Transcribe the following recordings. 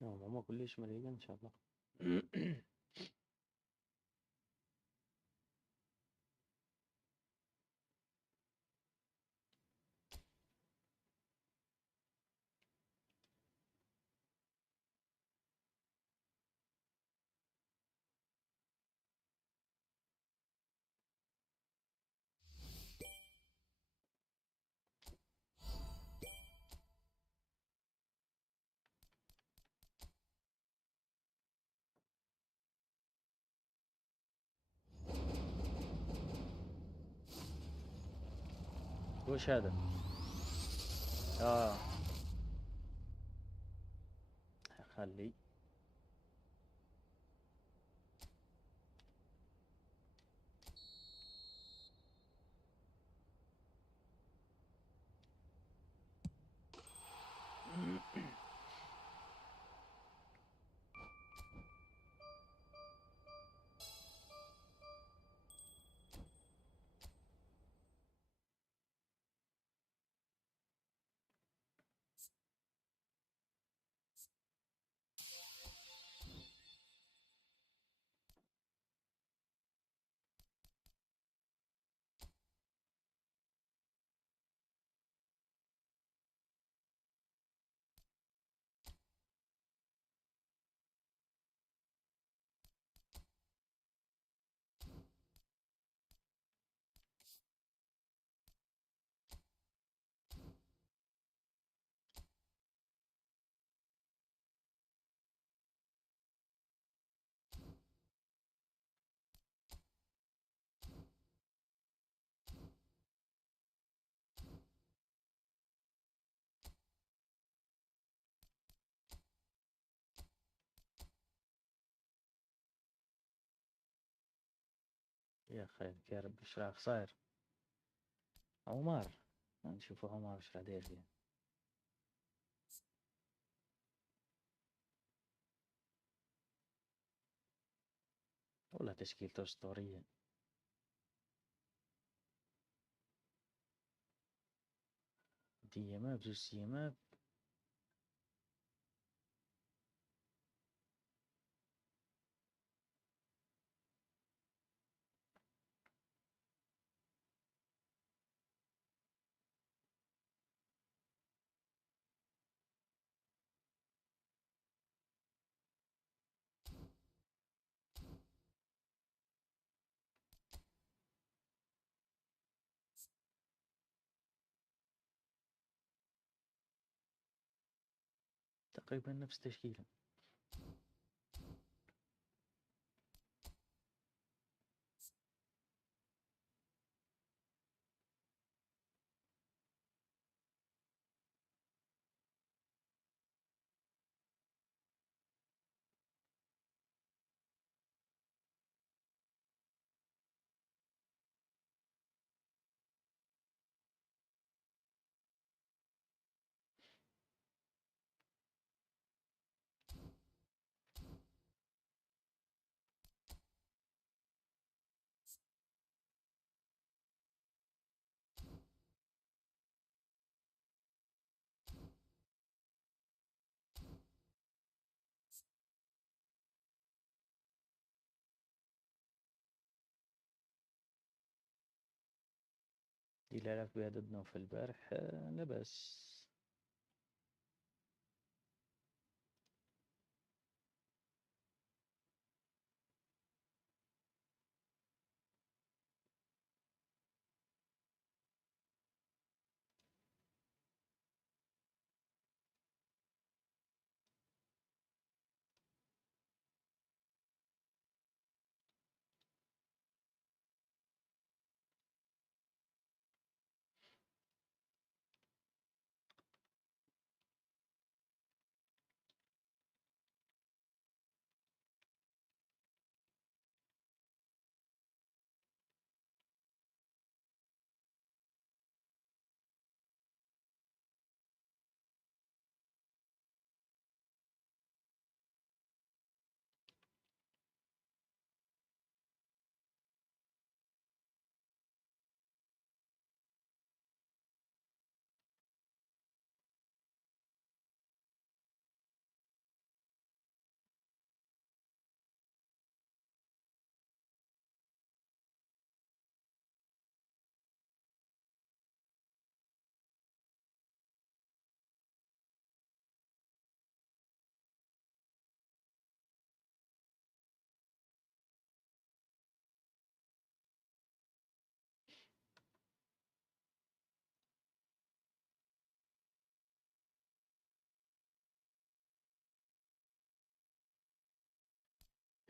ماما كلش مليقة ان شاء الله. وش هذا؟ اه خلي. يا خير يا رب، ايش راك صاير؟ عمر، نشوفوا عمر ايش راه داير فيه. والله تشكيلته اسطورية. دي ماب زوج سي ماب. تقريبا نفس التشكيلة. دي اللي لعبت بها ضدنا في البارح، لا بأس.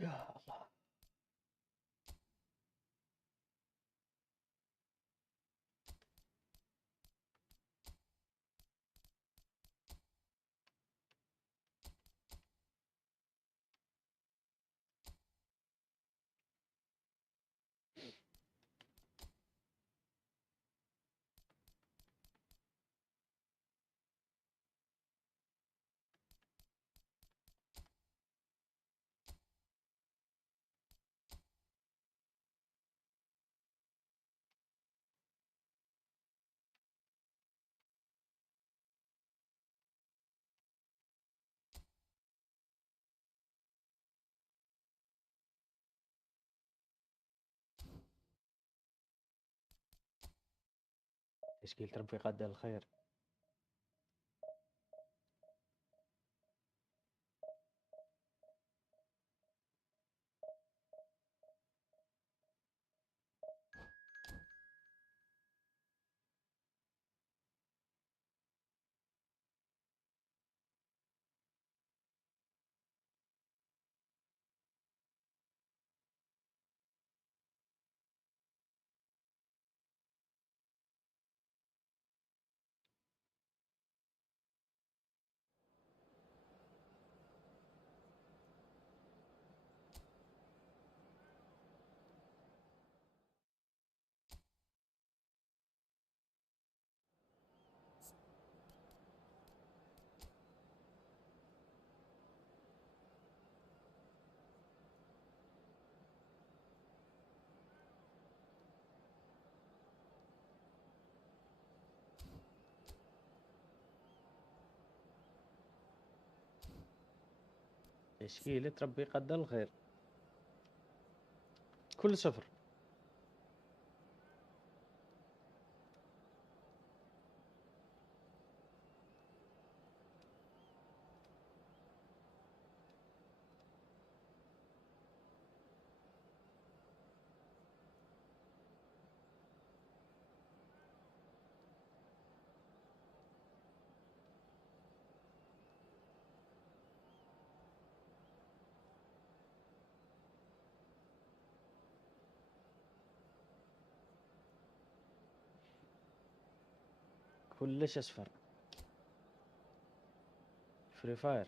يا الله. تشكيل ربي قدر الخير. تشكيلة ربي قدر الخير. كل صفر. كلش اصفر. فري فاير.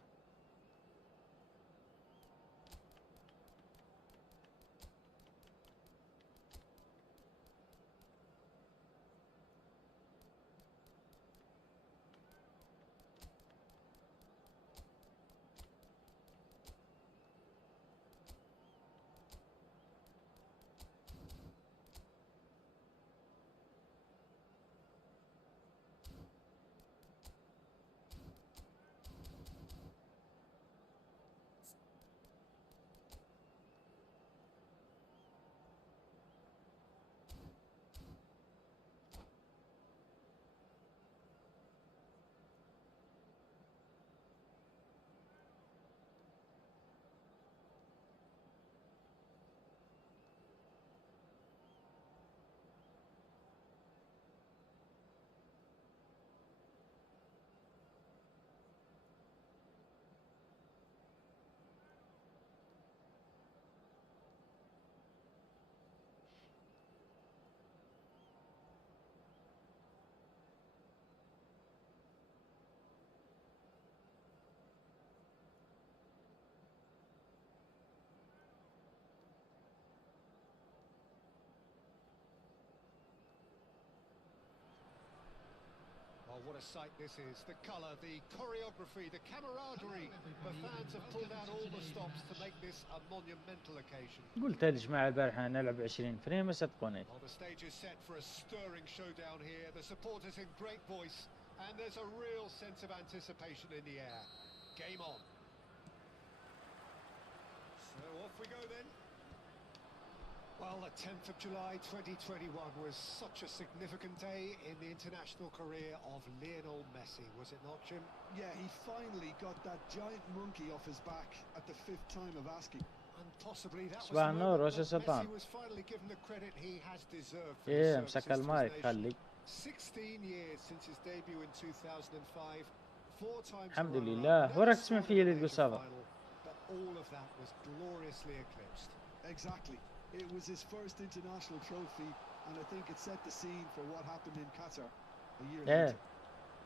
What a sight this is. The colour, the choreography, the camaraderie. The fans have pulled out all the stops to make this a monumental occasion. قلت يا جماعة البارحة نلعب 20 فريم ما صدقوني. Well, the stage is set for a stirring showdown here. The supporters in great voice, and there's a real sense of anticipation in the air. Game on. So off we go then. Well, the 10th of July 2021 was such a significant day in the international career of Lionel Messi, was it not, Jim? Yeah, he finally got that giant monkey off his back at the 5th time of asking. And possibly that was صباح the النور moment وش that السلطان. Messi was finally given the credit he has deserved for his ايه services مسك to his المايك nation. خلي. 16 years since his debut in 2005, 4 times الحمد runner-up, لله. never وراك تسمع scored فيا in a اللي تقول major صابر. final, but all of that was gloriously eclipsed. Exactly. It was his first international trophy, and I think it set the scene for what happened in Qatar a year ايه later.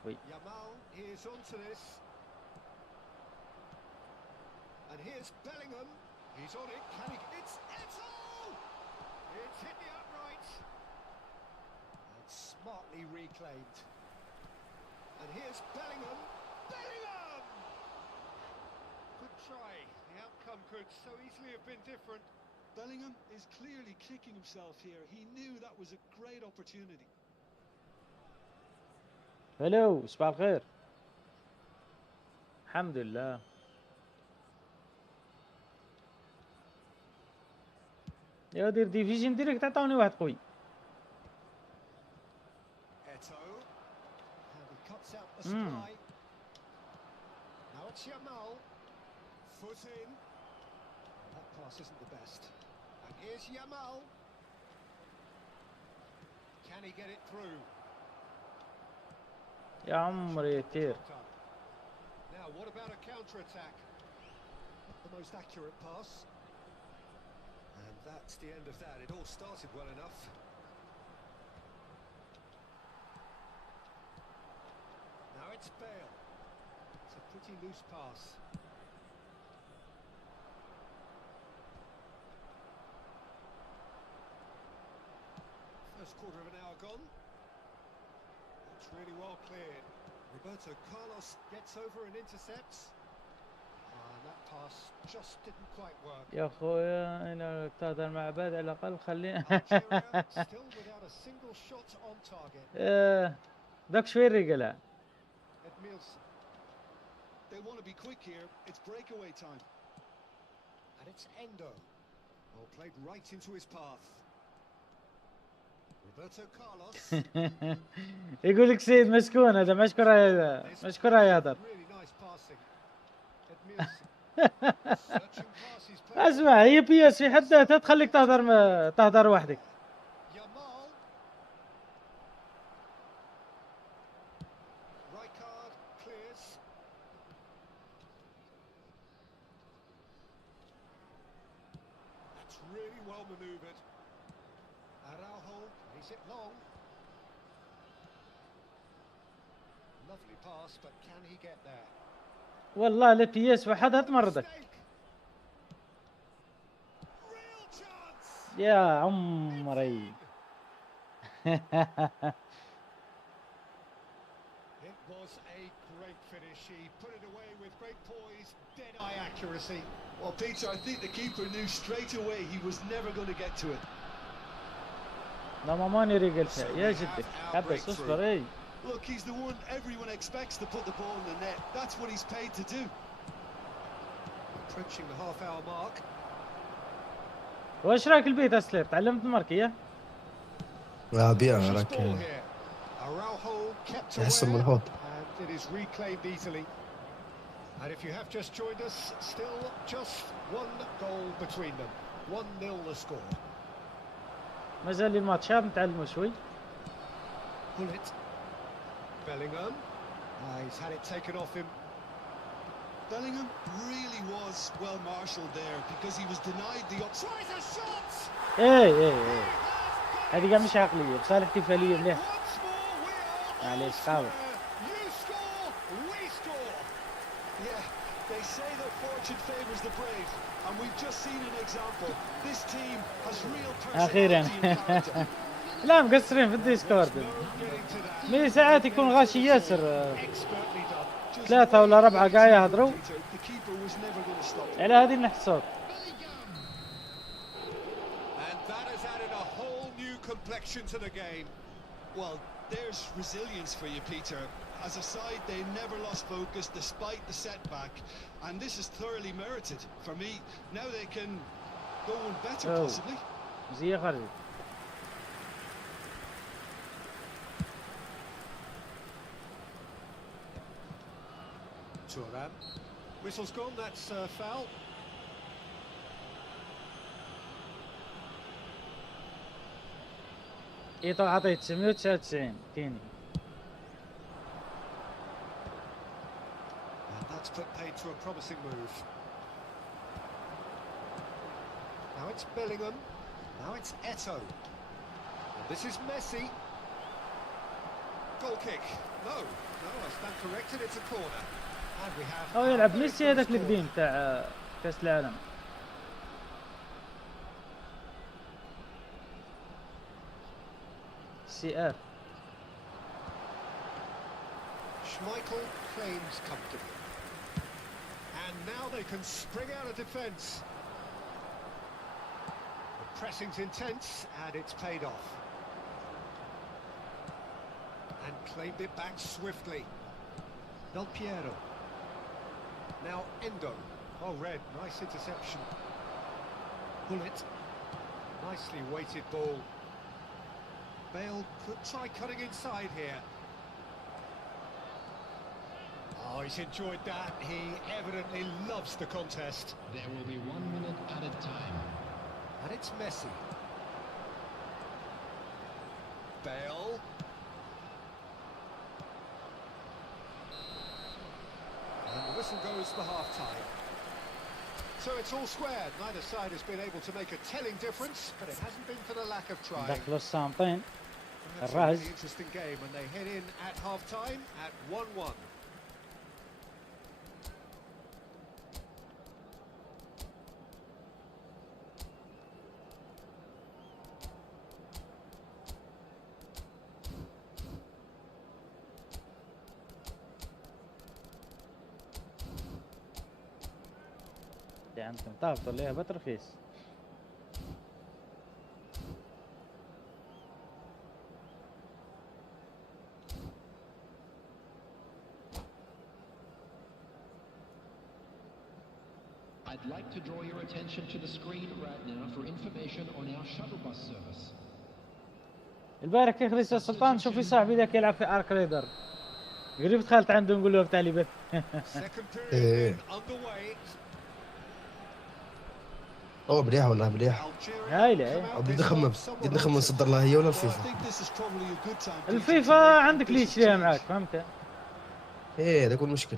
وي Yamal, here's onto this. And here's Bellingham. He's on it. Can he? It's Eto'o! It's hit the upright. And smartly reclaimed. And here's Bellingham. Bellingham! Good try. The outcome could so easily have been different. Bellingham is clearly kicking himself here. He knew that was a great opportunity. هلو صباح الخير. الحمد لله. يا دير ديفيجن ديريكت عطاوني واحد قوي. Eto'o. And he cuts out the supply. Now it's Yamal. Foot in. That pass isn't the best. And here's Yamal. Can he get it through? يا عمري تير. Now, what about a counter-attack? Not the most accurate pass. And that's the end of that. It all started well enough. Now it's Bale. It's a pretty loose pass. First quarter of an hour gone. It's really well cleared. Roberto Carlos gets over and intercepts. And that pass just didn't quite work. يا خويا انا تهضر مع بعض على الاقل خلينا. Algeria still without a single shot on target. داك شويه الرجاله. Edmilson. They want to be quick here. It's breakaway time. And it's Endo. Well, played right into his path. Roberto Carlos. يقول لك سيد مسكون هذا مشكور هذا مشكور يهضر. Really nice passing. Edmilson. Searching passes. اسمع هي بي اس في حد ذاتها تخليك تهضر وحدك. Yamal. Rijkaard clears. That's really well manoeuvred. Araujo plays it long. Lovely pass, but can he get there? والله لا بي اس وحدها تمرضك. Mistake. Real chance. يا عمري. It was a great finish. He put it away with great poise, dead-eye accuracy. Well, Peter, I think the keeper knew straight away he was never going to get to it. لا ماني رجلتها يا جدي. حبس اصبر اي. Look, he's the one everyone expects to put the ball in the net. That's what he's paid to do. Approaching the half-hour mark. وايش رايك البيت اسليب؟ تعلمت الماركية؟ بيع Precious راك ball here. Araujo kept يحسن away, بالحوض. and it is reclaimed easily. And if you have just joined us, still just one goal between them. 1-0 the score. مازال لي الماتش شاب نتعلموا شوي. Bullet. Bellingham. He's had it taken off him. Bellingham really was well marshalled there because he was denied the option. Tries a shot! ايه هذه قاع مش عقلية بصالح احتفالية مليح. Once more we are معليش on خاوي. square. You score, we score. Yeah, they say that fortune favours the brave, and we've just seen an example. This team has real أخيرا. personality and character. لا مقصرين في الديسكورد. No getting to that. مي ساعات يكون غاشي ياسر. Expertly done. Just 3 ولا 4 قاع يهضروا. Peter, the keeper was never going to stop. على هذه من الصوت. And that has added a whole new complexion to the game. Well, there's resilience for you, Peter. As a side, they never lost focus despite the setback, and this is thoroughly merited. For me, now they can go on better, Oh. possibly. زي خرجت. Turan. Whistle's gone, that's foul. ايطو عطيت 999 تيني. And that's put paid to a promising move. it's Bellingham. Now it's Eto'o. And this is Messi. Goal kick. No, I stand corrected. It's a corner. And we have. او يلعب ميسي هذاك القديم تاع كاس العالم. CF. Schmeichel claims comfortably. And now they can spring out of defence. The pressing's intense and it's paid off. And claimed it back swiftly. Del Piero. Now Endo. Oh, Red, nice interception. Bullet. Nicely weighted ball. Bale could try cutting inside here. Oh, he's enjoyed that. He evidently loves the contest. There will be 1 minute added time. And it's Messi. Bale. And the whistle goes for half-time. So it's all squared. Neither side has been able to make a telling difference, but it hasn't been for the lack of trying. دخلوا السامطين. That's a really interesting game, and they head in at half-time at 1-1. اللي عندكم طابطوا اللي هبط رخيص. I'd like to draw your attention to the screen right now for information on our shuttle bus service. البارح كي خلصت السلطان شوفي صاحبي ذاك يلعب في ارك ريدر. قريب دخلت عنده نقول له افتح لي بث. اوه مليح والله مليح. هايله. بدي نخمم صدر الله هي ولا الفيفا. الفيفا عندك لي تشريها معاك فهمت؟ ايه هذا يكون مشكل.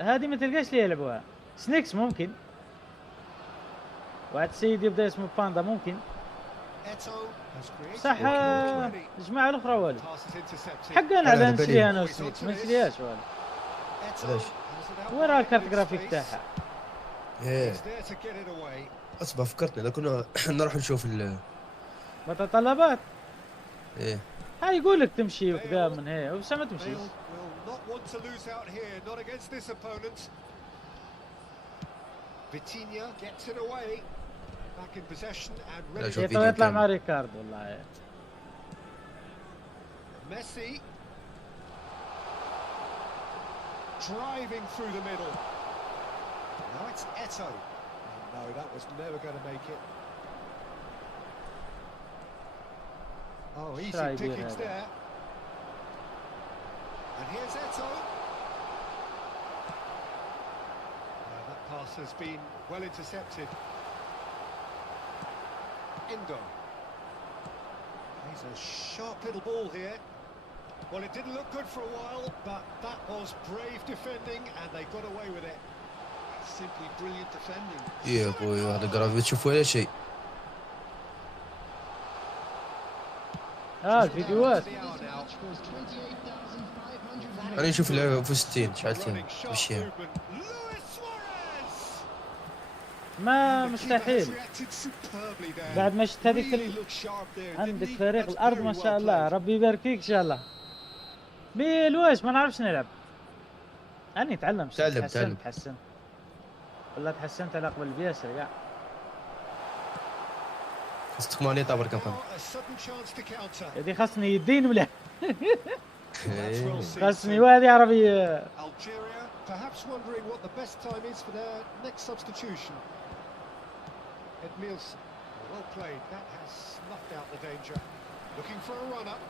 هذه ما تلقاش لي يلعبوها. سنيكس ممكن. واحد السيد يبدا اسمه باندا ممكن. صح الجماعه الاخرى والو. حقا على نشريها انا وسنيكس ما نشريهاش والو. ليش؟ وين راه الكارت جرافيك تاعها؟ ايه اصبر فكرتني اذا كنا نروح نشوف متطلبات. ايه هاي يقول لك تمشي وكذا من هي بس ما تمشي. Vitinha gets it away. Back in possession and ready to يطلع مع ريكارد والله. Messi driving through the middle. Now it's Eto'o. No, that was never going to make it. Oh, easy pickings there. And here's Eto'o. That pass has been well intercepted. Endo. He's a sharp little ball here. Well, it didn't look good for a while, but that was brave defending and they got away with it. Simply brilliant defending. يا اخوي هذا جرافيك تشوفوا ولا شيء. الفيديوهات. انا نشوف اللعبه في 60 شعلتين مشيها. ما مستحيل. بعد ما شفت هذيك عندك فريق الارض ما شاء الله ربي يبارك فيك ان شاء الله. بالواش ما نعرفش نلعب. اني تعلم تحسن والله تحسنت على قبل بياسر كاع. استقمانية طابر كفن. هذي خاصني يدين ولا خاصني واحد يعرف perhaps wondering what the best time is for their next substitution. Edmilson, well played. That has snuffed out the danger. Looking for a run-up.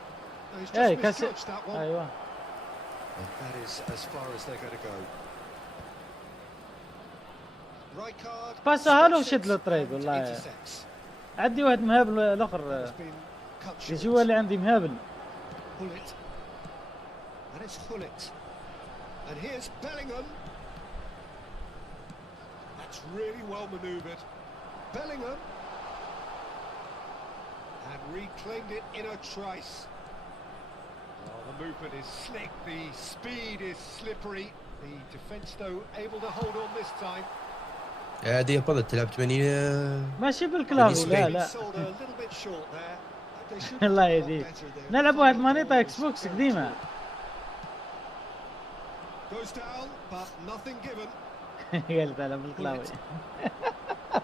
He's just misjudged that one. أيوة. That is as far as they're going to go. باسها له وشد له الطريق والله. عندي واحد مهابل الاخر يجوا اللي عندي مهابل. And it's Hullet. And here's Bellingham. That's really well manoeuvred. Bellingham. reclaimed it in a trice. Well, the movement is slick, the speed is slippery. The defence, though, able to hold on this time. هذه بطل تلعب 80. ماشي بالكلافي لا لا. Sold a little bit short there. They should الله have done يهديك. better there. نلعب The واحد final مانيطة ball اكس was بوكس very قديمة. Goes down, but nothing given. قلت انا بالكلافي.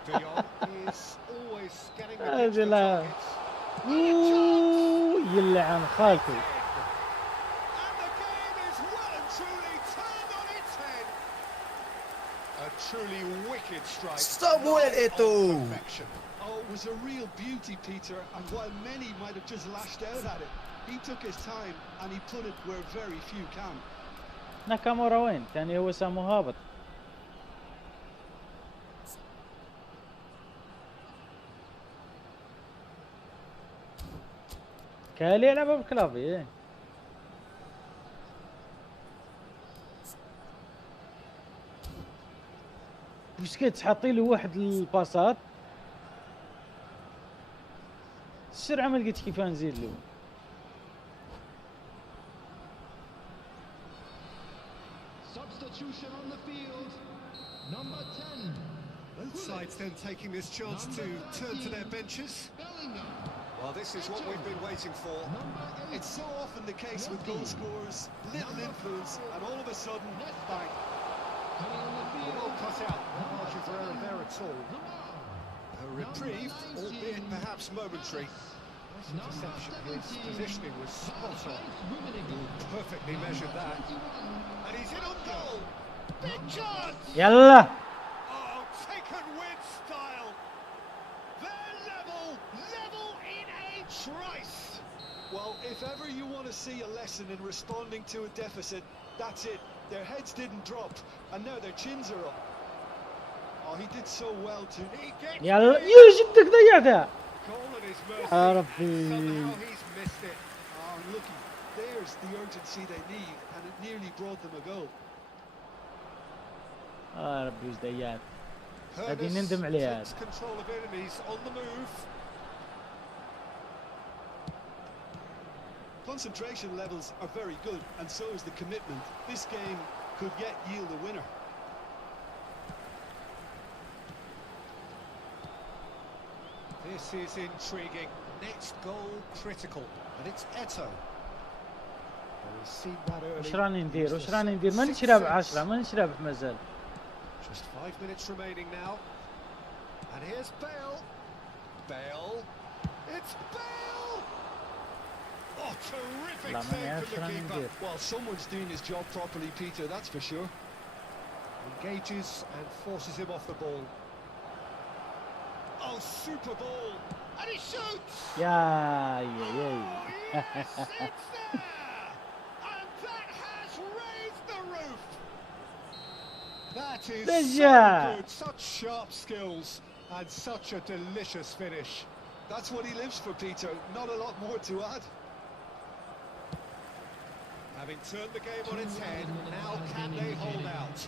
De Jong is always getting the هذه extra لا. targets. اوه يلعن خالته. And the game is well and truly turned on its head. A truly wicked strike. Samuel Eto'o. Perfection. Oh, it was a real beauty, Peter, and while many might have just lashed out at it, he took his time and he put it where very few can. ناكامورا وين؟ ثاني هو سامو هابط. كالي يلعبها بالكلافي ايه. بوسكيتس حاطين له واحد الباصات. السرعة ما لقيت كيف نزيد له. Substitution on the field. Number 10. Both sides then taking this chance to turn to their benches. Bellingham. Well, this is what we've been waiting for. Number 8. It's so often the case with goal scorers, little influence, and all of a sudden, bang. Coming on the field. Well cut out. No margin for error there at all. A reprieve, albeit perhaps momentary. Nice interception. His positioning was spot on. Perfectly measured that. And he's in on goal. Big chance! يلا. Oh, taken with style. They're level in a trice. Well, if ever you want to see a lesson in responding to a deficit, that's it. Their heads didn't drop, and now their chins are up. Oh, he did so well to... He gets يلا it. يا جدك ضيعتها. Goal at his mercy. يا ربي. Somehow he's missed it. Oh, looky, there's the urgency they need, and it nearly brought them a goal. ربي وش ضيعت. هذه Hernus نندم عليها. takes control of enemies on the move. Concentration levels are very good, and so is the commitment. This game could yet yield a winner. This is intriguing. Next goal critical, and it's Eto'o. Well, we've seen that early. وش راني ندير؟ He's وش the راني ندير؟ مانيش sixth رابح sense. 10 مانيش رابح مازال. Just 5 minutes remaining now. And here's Bale. Bale. It's Bale! Oh, terrific لا ماني save عارف from شو the راني keeper. ندير. Well, someone's doing his job properly, Peter, that's for sure. Engages and forces him off the ball. Oh, super ball. And he shoots! يا Oh, yes, it's there! And that has raised the roof! That is Déjà. so good. Such sharp skills and such a delicious finish. That's what he lives for, Peter. Not a lot more to add. Having turned the game on its head, now can they hold out?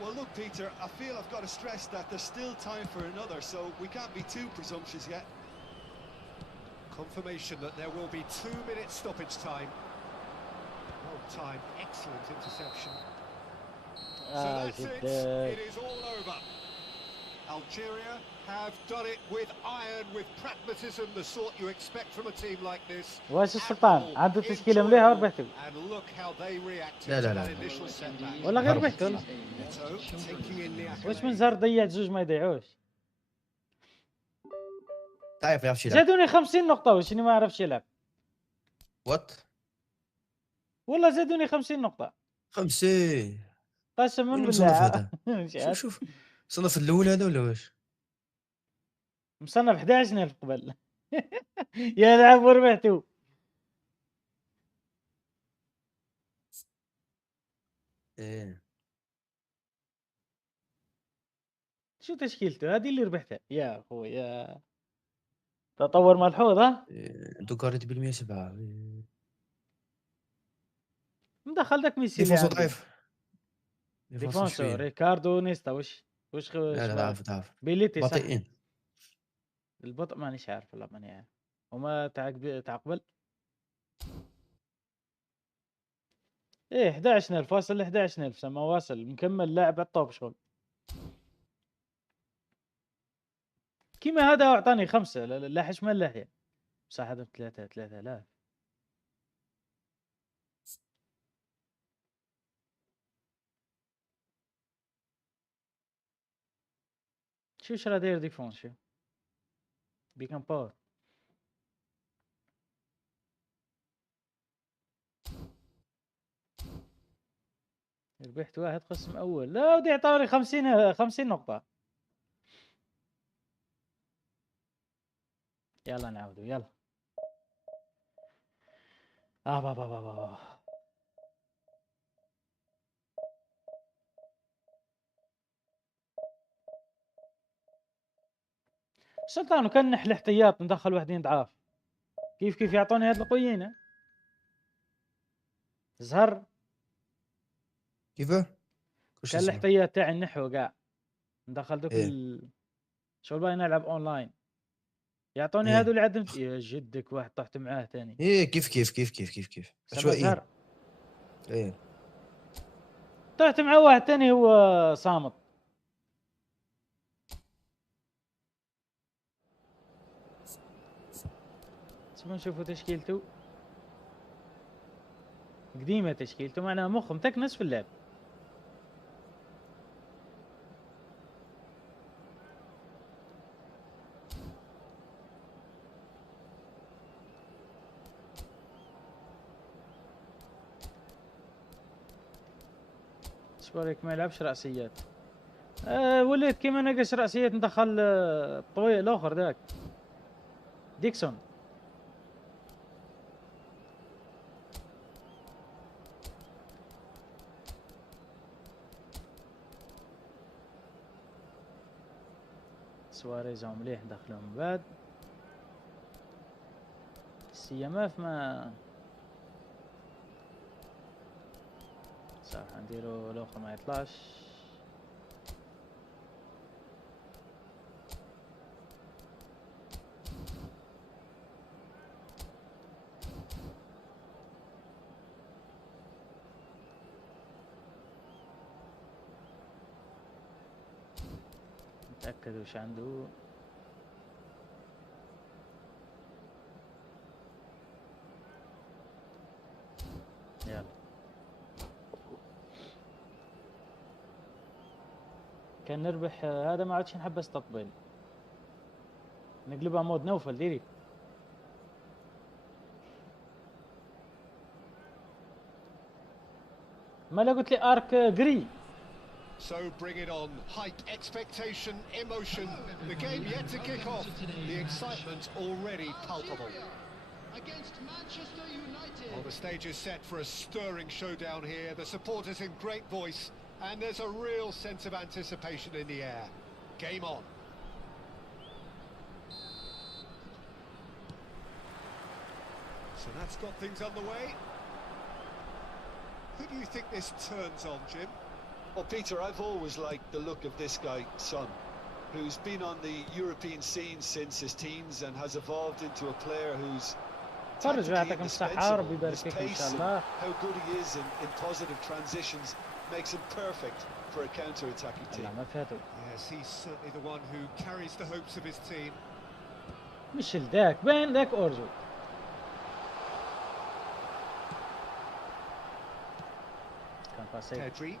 Well, look, Peter, I feel I've got to stress that there's still time for another, so we can't be too presumptuous yet. Confirmation that there will be 2 minutes stoppage time. Well timed, excellent interception. So that's it. جدك. It is all over. Algeria have done it with iron, with pragmatism, the sort you expect from a team like this. واش السلطان عنده تشكيلة مليحة وربحتو. And look how they reacted لا، to لا، that لا. initial setback. ولا غير ربحتو. Eto'o taking in the واش من accolade. زهر ضيعت زوج ما يضيعوش. تعرف يعرف يلعب. زادوني 50 نقطة واش اني ما عرفش يلعب. وات والله زادوني 50 نقطة. 50. قسما وين بالله. مصنف هذا؟ مش شوف عارف. شوف صنف الاول هذا ولا واش؟ مصنف 11 قبل. يلعب وربحتو. ايه شو تشكيلته؟ هذه اللي ربحتها يا اخويا. تطور ملحوظ ها؟ دوكا ريت بال 107. مدخل داك ميسي اللي ديفونسو عندي. ضعيف. ديفونسو شوية. ريكاردو نيستا وش لا لا ضعف ضعف بيليتي صح. بطيئين. البطء مانيش عارف والله ماني عارف. وما تعقبل. ايه 11,000 واصل ل 11,000 سما واصل مكمل لاعب على الطوب شغل. كيما هذا اعطاني 5 لا حشمه اللحية بصح هذا 3,000. شو راه داير ديفونس شو بيكام باور. ربحت واحد قسم اول. لا ودي اعطاني 50 نقطة. يلا نعودوا يلا. بابا. سلطان وكان نحل احتياط ندخل واحدين ضعاف. كيف يعطوني هاد القويين. زهر كيفاه؟ وش كان اسمه؟ الاحتياط تاعي النحو قاع ندخل دوك ايه شو باين نلعب اونلاين يعطوني ايه هادو اللي عدمت يا جدك واحد طحت معاه ثاني. ايه كيف سما عشوائية. زهر ايه طحت معاه واحد ثاني هو صامت. سما نشوفوا تشكيلته قديمة. تشكيلته معناها مخ متكنس في اللعب. سبوريك ما يلعبش رأسيات. وليت كيما نقص رأسيات ندخل الطويل الاخر ذاك ديكسون. سواريز مليح دخلهم من بعد. السياماف ما صح نديرو الاخر ما يطلعش. نتأكد وش عنده. يلا كان نربح هذا ما عادش نحبس تطبيل. نقلبها مود نوفل ديري. ما لا قلت لي ارك جري. So bring it on. Height, expectation, emotion. The game yet to kick off. The excitement already palpable. Against Manchester United. Well, the stage is set for a stirring showdown here. The supporters in great voice, and there's a real sense of anticipation in the air. Game on. So that's got things underway. Who do you think this turns on, Jim? Well, Peter, I've always liked the look of this guy, Son, who's been on the European scene since his teens and has evolved into a player who's فرج tactically يعطيكم الصحة ربي indispensable. يبارك His فيك ان pace شاء and الله. how good he is in positive transitions makes him perfect for a counter-attacking team. لا ما فاتوا. Yes, he's certainly the one who carries the hopes of his team. مش ذاك باين ذاك اورجو. كان باسي. Pedri.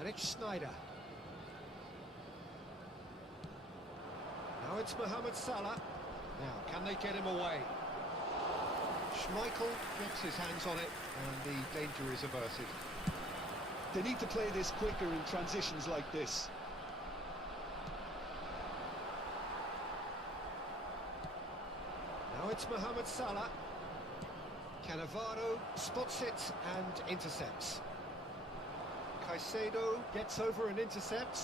And it's Snyder. Now it's Mohamed Salah. Now, can they get him away? Schmeichel gets his hands on it, and the danger is averted. They need to play this quicker in transitions like this. Now it's Mohamed Salah. Cannavaro spots it and intercepts. Caicedo gets over and intercepts.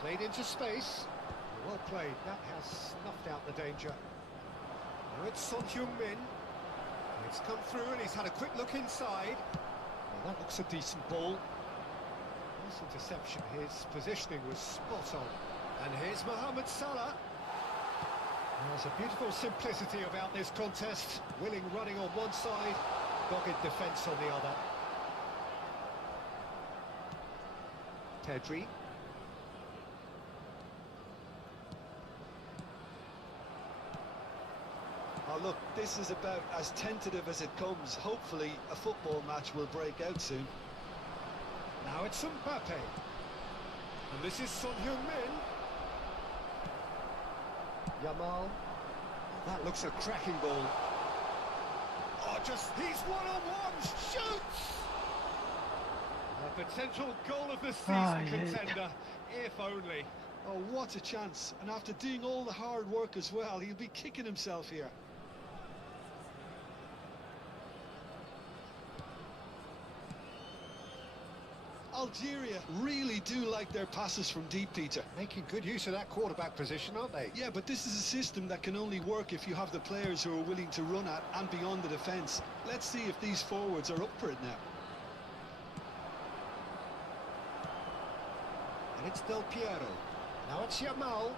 Played into space. Well played. That has snuffed out the danger. Now it's Son Heung-min. It's come through and he's had a quick look inside. Well, that looks a decent ball. Nice interception. His positioning was spot on. And here's Mohamed Salah. There's a beautiful simplicity about this contest. Willing running on one side, dogged defence on the other. Pedri. Oh, look, this is about as tentative as it comes. Hopefully, a football match will break out soon. Now it's Mbappe. And this is Son Heung-min. Yamal. That looks a cracking ball. Oh, he's one-on-one, shoots! A potential goal of the season contender, if only. Oh, what a chance. And after doing all the hard work as well, he'll be kicking himself here. Algeria really do like their passes from deep, Peter. Making good use of that quarterback position, aren't they? Yeah, but this is a system that can only work if you have the players who are willing to run at and beyond the defence. Let's see if these forwards are up for it now. And it's Del Piero. Now it's Yamal.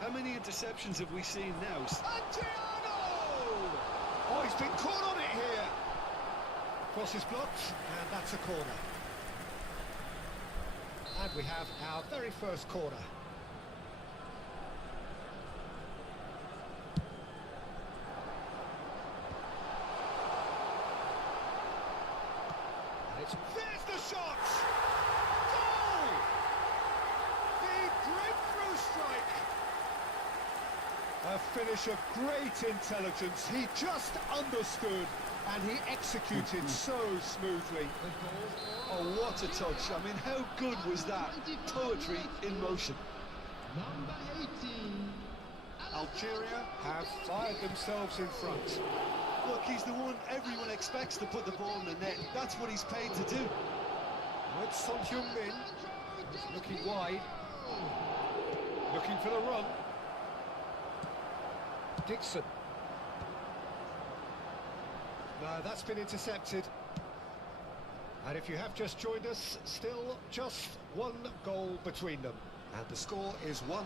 How many interceptions have we seen now? Adriano! Oh, he's been caught on it here. Cross is blocked, and that's a corner. And we have our very first corner. There's the shot! Goal! The breakthrough strike! A finish of great intelligence. He just understood and he executed so smoothly. Oh, what a touch. I mean, how good was that? Poetry in motion. Number 18. Algeria have fired themselves in front. Look, he's the one everyone expects to put the ball in the net. That's what he's paid to do. Now it's Son Heung-min. He's looking wide. Looking for the run. Dixon. No, that's been intercepted. And if you have just joined us, still just one goal between them. And the score is 1-0.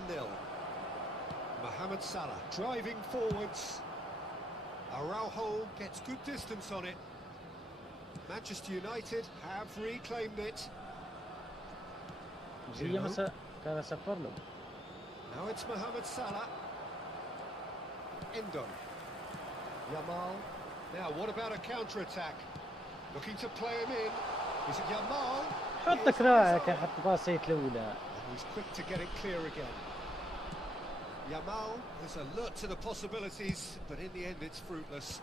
Mohamed Salah driving forwards. Araujo gets good distance on it. Manchester United have reclaimed it. زي ما كان سفر له. Now it's Mohamed Salah. Endo. Yamal. Now what about a counter-attack? Looking to play him in. Is it Yamal? حطك راعك حط باصيت الأولى. He's quick to get it clear again. Yamal is alert to the possibilities, but in the end it's fruitless.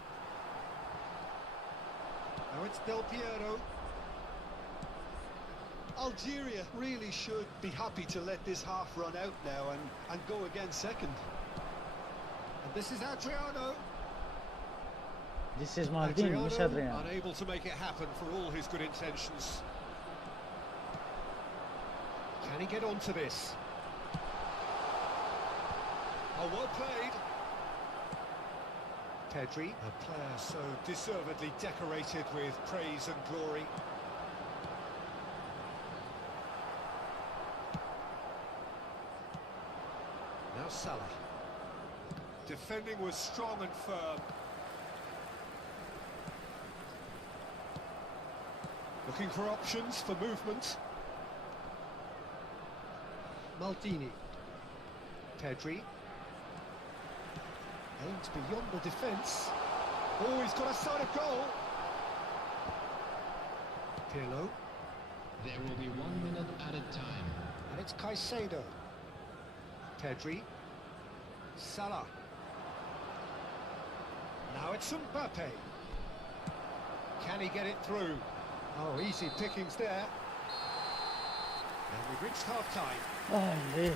Now it's Del Piero. Algeria really should be happy to let this half run out now and go again second. And this is Adriano. This is Maldini, مش Adriano, أدريان. unable to make it happen for all his good intentions. Can he get onto this? Oh, well played. Pedri, a player so deservedly decorated with praise and glory. Now Salah. Defending was strong and firm. Looking for options for movement. Maldini. Pedri. Aims beyond the defence. Oh, he's got a sight of goal. Pirlo. There will be 1 minute added time. And it's Caicedo. Pedri. Salah. Now it's Mbappe. Can he get it through? Oh, easy pickings there. And we've reached half-time. ليه.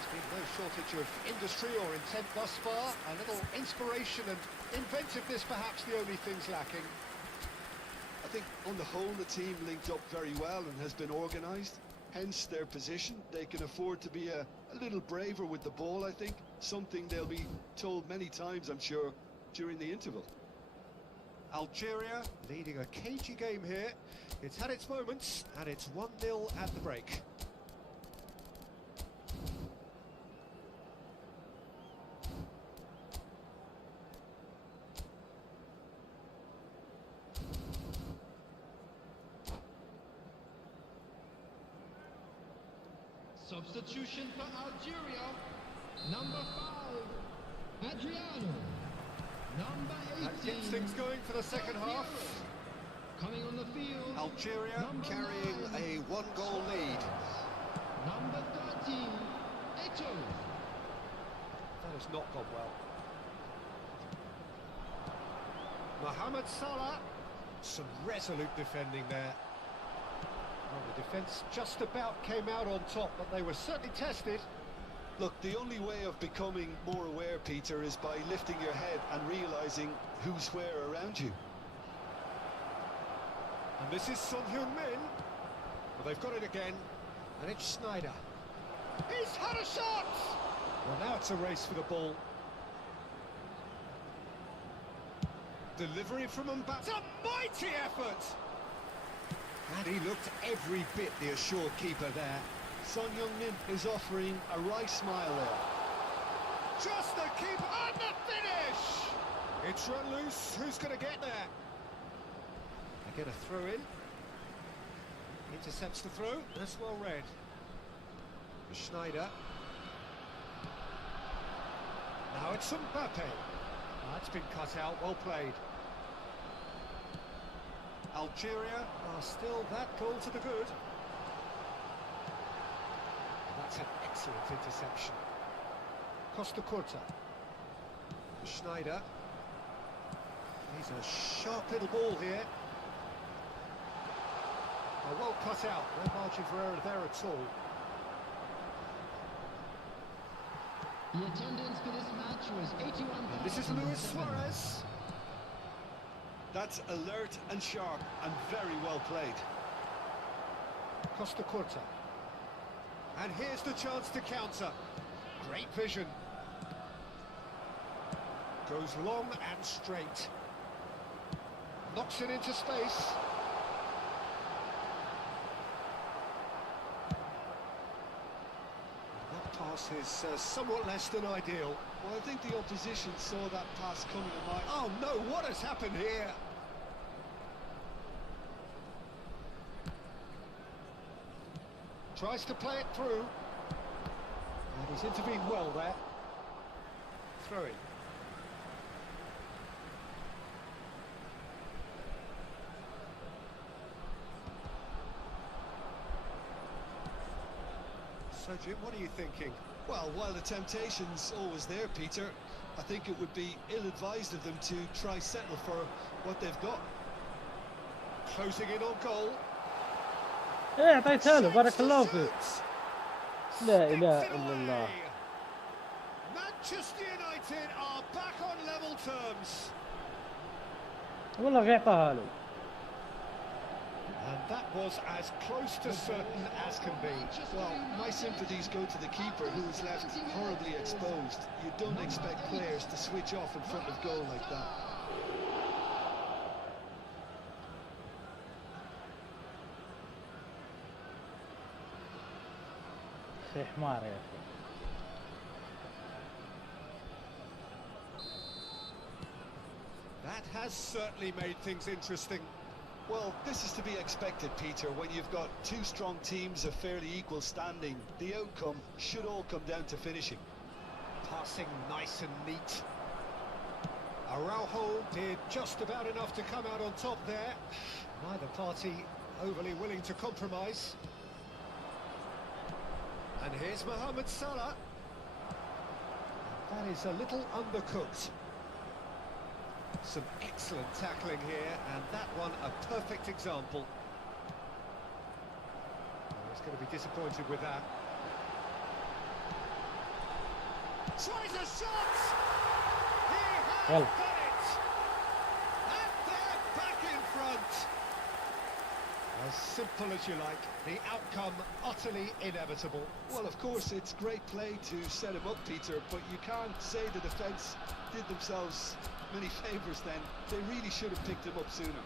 There's been no shortage of industry or intent thus far. A little inspiration and inventiveness, perhaps the only things lacking. I think on the whole the team linked up very well and has been organised. Hence their position. They can afford to be a little braver with the ball, I think. Something they'll be told many times, I'm sure, during the interval. Algeria leading a cagey game here. It's had its moments, and it's 1-0 at the break. Substitution for Algeria. Number 5, Adriano. Number 18. That gets things going for the second half. Coming on the field. Algeria Number carrying 9. a one-goal lead. Number 13, Eto. That has not gone well. Mohamed Salah. Some resolute defending there. Well, the defence just about came out on top, but they were certainly tested. Look, the only way of becoming more aware, Peter, is by lifting your head and realising who's where around you. And this is Son Heung-min. Well, they've got it again. And it's Schneider. He's had a shot! Well, now it's a race for the ball. Delivery from Mbappe. It's a mighty effort! And he looked every bit the assured keeper there. Son Heung-min is offering a right smile there. Just the keeper and the finish! It's run loose. Who's going to get there? They get a throw in. Intercepts the throw. That's well read. Schneider. Now it's Mbappe. That's been cut out. Well played. Algeria are still that goal to the good. That's an excellent interception. Costa Curta. Schneider. He's a sharp little ball here. Well cut out. No margin for error there at all. The attendance for this match was 81. And this is Luis Suarez. That's alert and sharp and very well played. Costa Curta. And here's the chance to counter. Great vision. Goes long and straight. Knocks it into space. That pass is somewhat less than ideal. Well, I think the opposition saw that pass coming a mile. Oh no, what has happened here? Tries to play it through. And he's intervened well there. Throwing. So Jim, what are you thinking? Well, while the temptation's always there, Peter, I think it would be ill-advised of them to try settle for what they've got. Closing in on goal. ايه اعطيتها له بارك الله فيك. لا اله الا الله. Manchester United are back on level terms. والله غيعطاها له. And that was as close to certain as can be. Well, my sympathies go to the keeper, who was left horribly exposed. You don't expect players to switch off in front of goal like that. اخي حمار يا اخي. That has certainly made things interesting. Well, this is to be expected, Peter, when you've got two strong teams of fairly equal standing. The outcome should all come down to finishing. Passing nice and neat. Araujo did just about enough to come out on top there. Neither party overly willing to compromise. And here's Mohamed Salah. That is a little undercooked. Some excellent tackling here, and that one a perfect example. He's going to be disappointed with that. Tries a shot! He has Well. done it! And they're back in front! As simple as you like, the outcome utterly inevitable. Well, of course, it's great play to set him up, Peter, but you can't say the defence did themselves many favours then. They really should have picked him up sooner.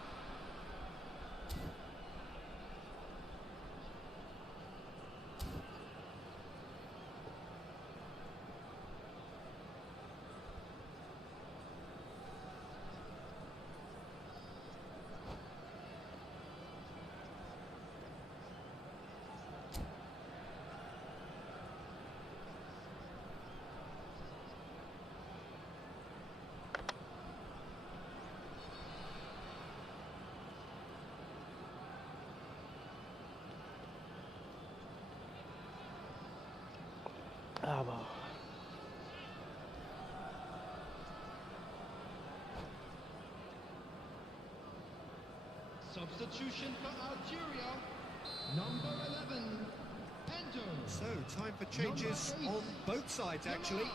مرحبا. Substitution for Algeria. Number 11, Endo. So, time for changes on both sides, actually.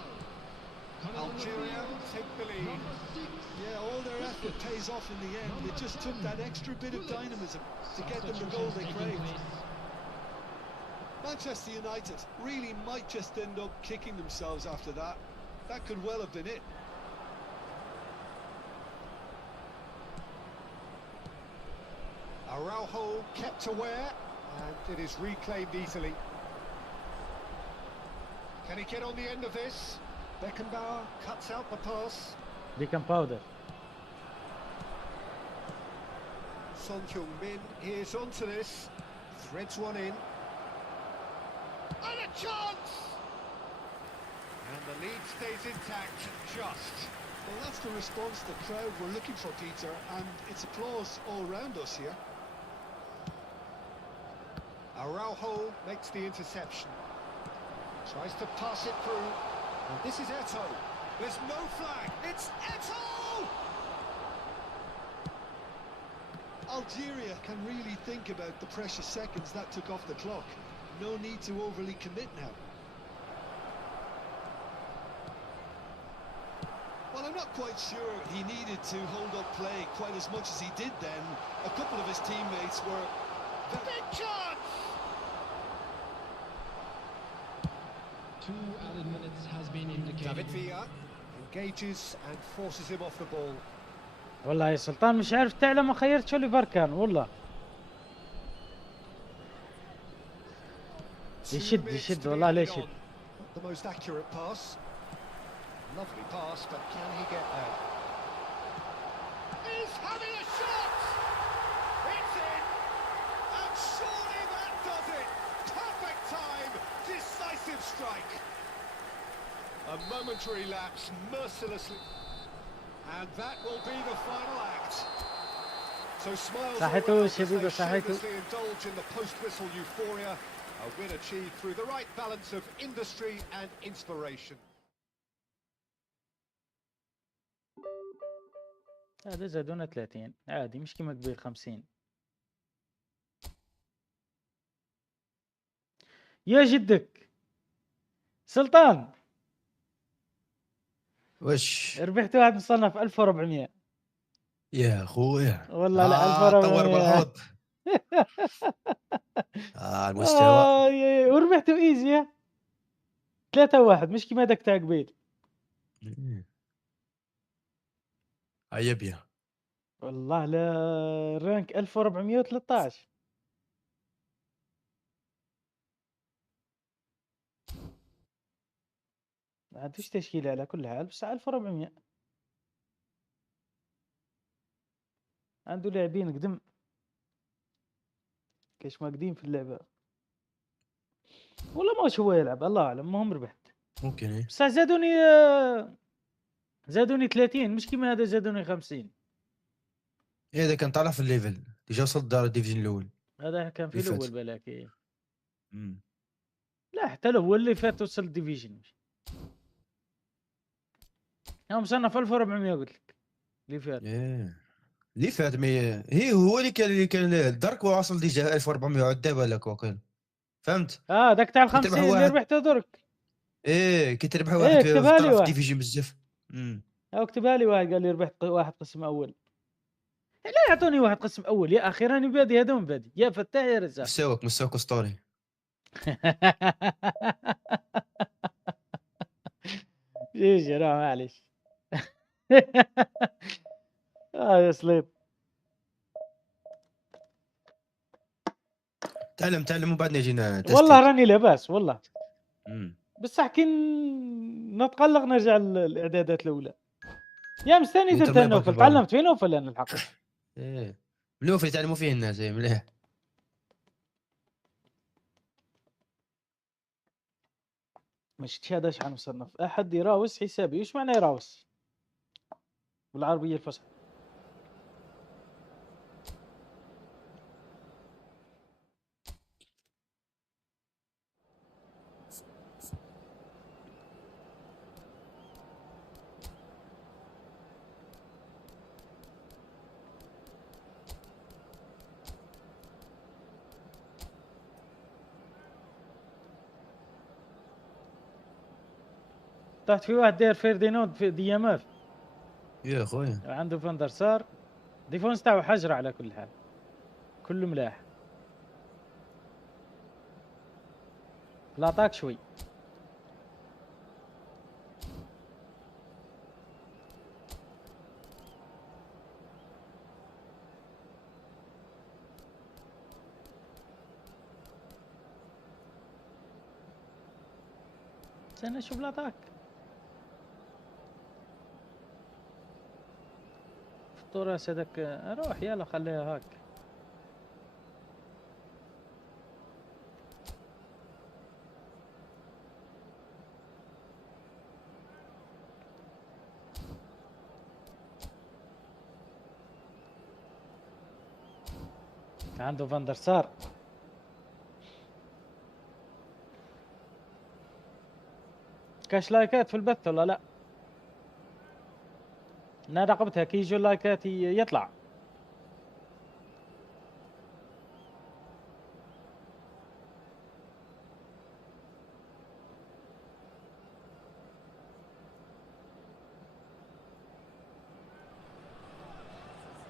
Algeria take the lead. Number 6, Yeah, all their effort pays off in the end. It just took that extra bit of dynamism to get them the goal they craved. Manchester United really might just end up kicking themselves after that. That could well have been it. Araujo kept aware, and it is reclaimed easily. Can he get on the end of this? Beckenbauer cuts out the pass. بيكن باودر. Son Heung-min is onto this, threads one in. And a chance! And the lead stays intact, just. Well, that's the response the crowd were looking for, Peter, and it's applause all round us here. Araujo makes the interception. Tries to pass it through. And this is Eto'o. There's no flag. It's Eto'o! Algeria can really think about the precious seconds that took off the clock. No need to overly commit now. Well, I'm not quite sure he needed to hold up play quite as much as he did then. A couple of his teammates were... Big chance! 2 added minutes has been indicated. David Villa engages and forces him off the ball. والله يا سلطان مش عارف تعلم ما خيرت شو اللي بركان والله. يشد والله ليش يشد. The most accurate pass. Lovely pass, but can he get there? He's having a shot! It's in! And surely that does it! Perfect time! Decisive strike! A momentary lapse, mercilessly. And that will be the final act. So smiles all صحيتو round as شبيبة they صحيتو. shamelessly indulge in the post-whistle euphoria. A win achieved through the right balance of industry and inspiration. هذا زادونا 30 عادي مش كيما قبيل 50. يا جدك سلطان وش ربحت واحد مصنف 1400 يا اخويا والله لا طور 1400 بالحوض المستوى وربحته ايزي 3-1 مش كيما هذاك تاع قبيل. عيبيا والله لا رانك 1413. ما عندوش تشكيلة على كل حال بس 1400 عنده لاعبين قدم كاش ما قديم في اللعبة ولا ماش هو يلعب الله اعلم. المهم ربحت ممكن ايه بس زادوني 30 مش كيما هذا زادوني 50. ايه ده كان طالع في الليفل ديجا وصل دار الديفيجن الاول. هذا كان في اللي فات. الاول بلاكي مم. لا حتى الاول اللي فات وصل الديفيجن يوم مصنف 1400 قلت لك اللي فات. ايه اللي فات هي هو اللي كان الدرك وصل ديجا 1400 عاد دابا لك وكيل فهمت. داك تاع ال 50 كتربح اللي واحد. ربحته درك. ايه كي تربح إيه، واحد في اكتبها لي طرف واحد. ديفيجن بزاف. او اكتبها لي واحد قال لي ربحت واحد قسم اول. لا يعطوني واحد قسم اول يا اخي راني بادي هذا من بادي يا فتاح يا رزاق. مستواك اسطوري. يجي راه معليش. يا سليط تعلم وبعدين يجينا والله راني لاباس والله. مم. بصح كي نتقلق نرجع الاعدادات الاولى. يا مستني وإنتر درت ما يبغاك نوفل تبغى. تعلمت في نوفل انا الحق. ايه ملوف يتعلموا فيه الناس ايه مليح. مش هذا شحال مصنف احد يراوس حسابي. وش معنى يراوس بالعربيه الفصحى؟ طحت في واحد داير فيرديناند في دي ام اف، يا خويا عنده فاندر سار، ديفونس تاعو حجره على كل حال، كله ملاح. لاطاك شوي. استنى اشوف لاطاك. فطورة هذاك روح يلا خليها هاك. عنده فاندر سار. كاش لايكات في البث ولا لا؟ انا راقبتها كي يجوا اللايكات يطلع.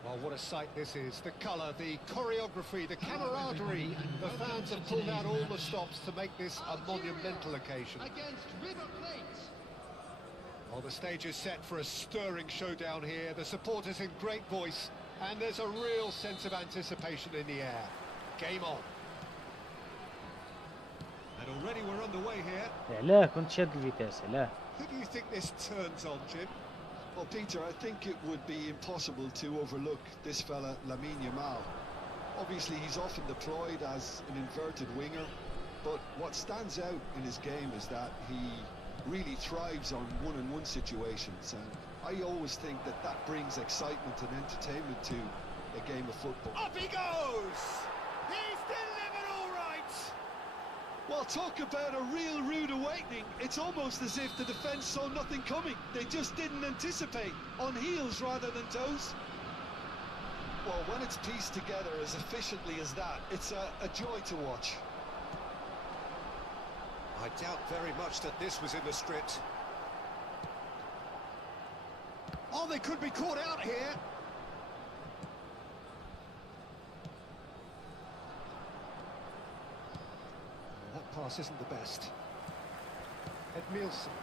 Well, what a sight this is. The colour, the choreography, the camaraderie. The fans have pulled out all the stops to make this a monumental occasion. Against River Plate. Well, the stage is set for a stirring showdown here. The supporters in great voice, and there's a real sense of anticipation in the air. Game on. And already we're underway here. علاه كنت شاد الفيتاس علاه. Who do you think this turns on, Jim? Well, Peter, I think it would be impossible to overlook this fella, Lamine Yamal. Obviously, he's often deployed as an inverted winger, but what stands out in his game is that he really thrives on one-on-one situations, and I always think that that brings excitement and entertainment to a game of football. Up he goes! He's delivered all right! Well, talk about a real rude awakening. It's almost as if the defence saw nothing coming. They just didn't anticipate, on heels rather than toes. Well, when it's pieced together as efficiently as that, it's a joy to watch. I doubt very much that this was in the script. Oh, they could be caught out here. That pass isn't the best. Edmilson.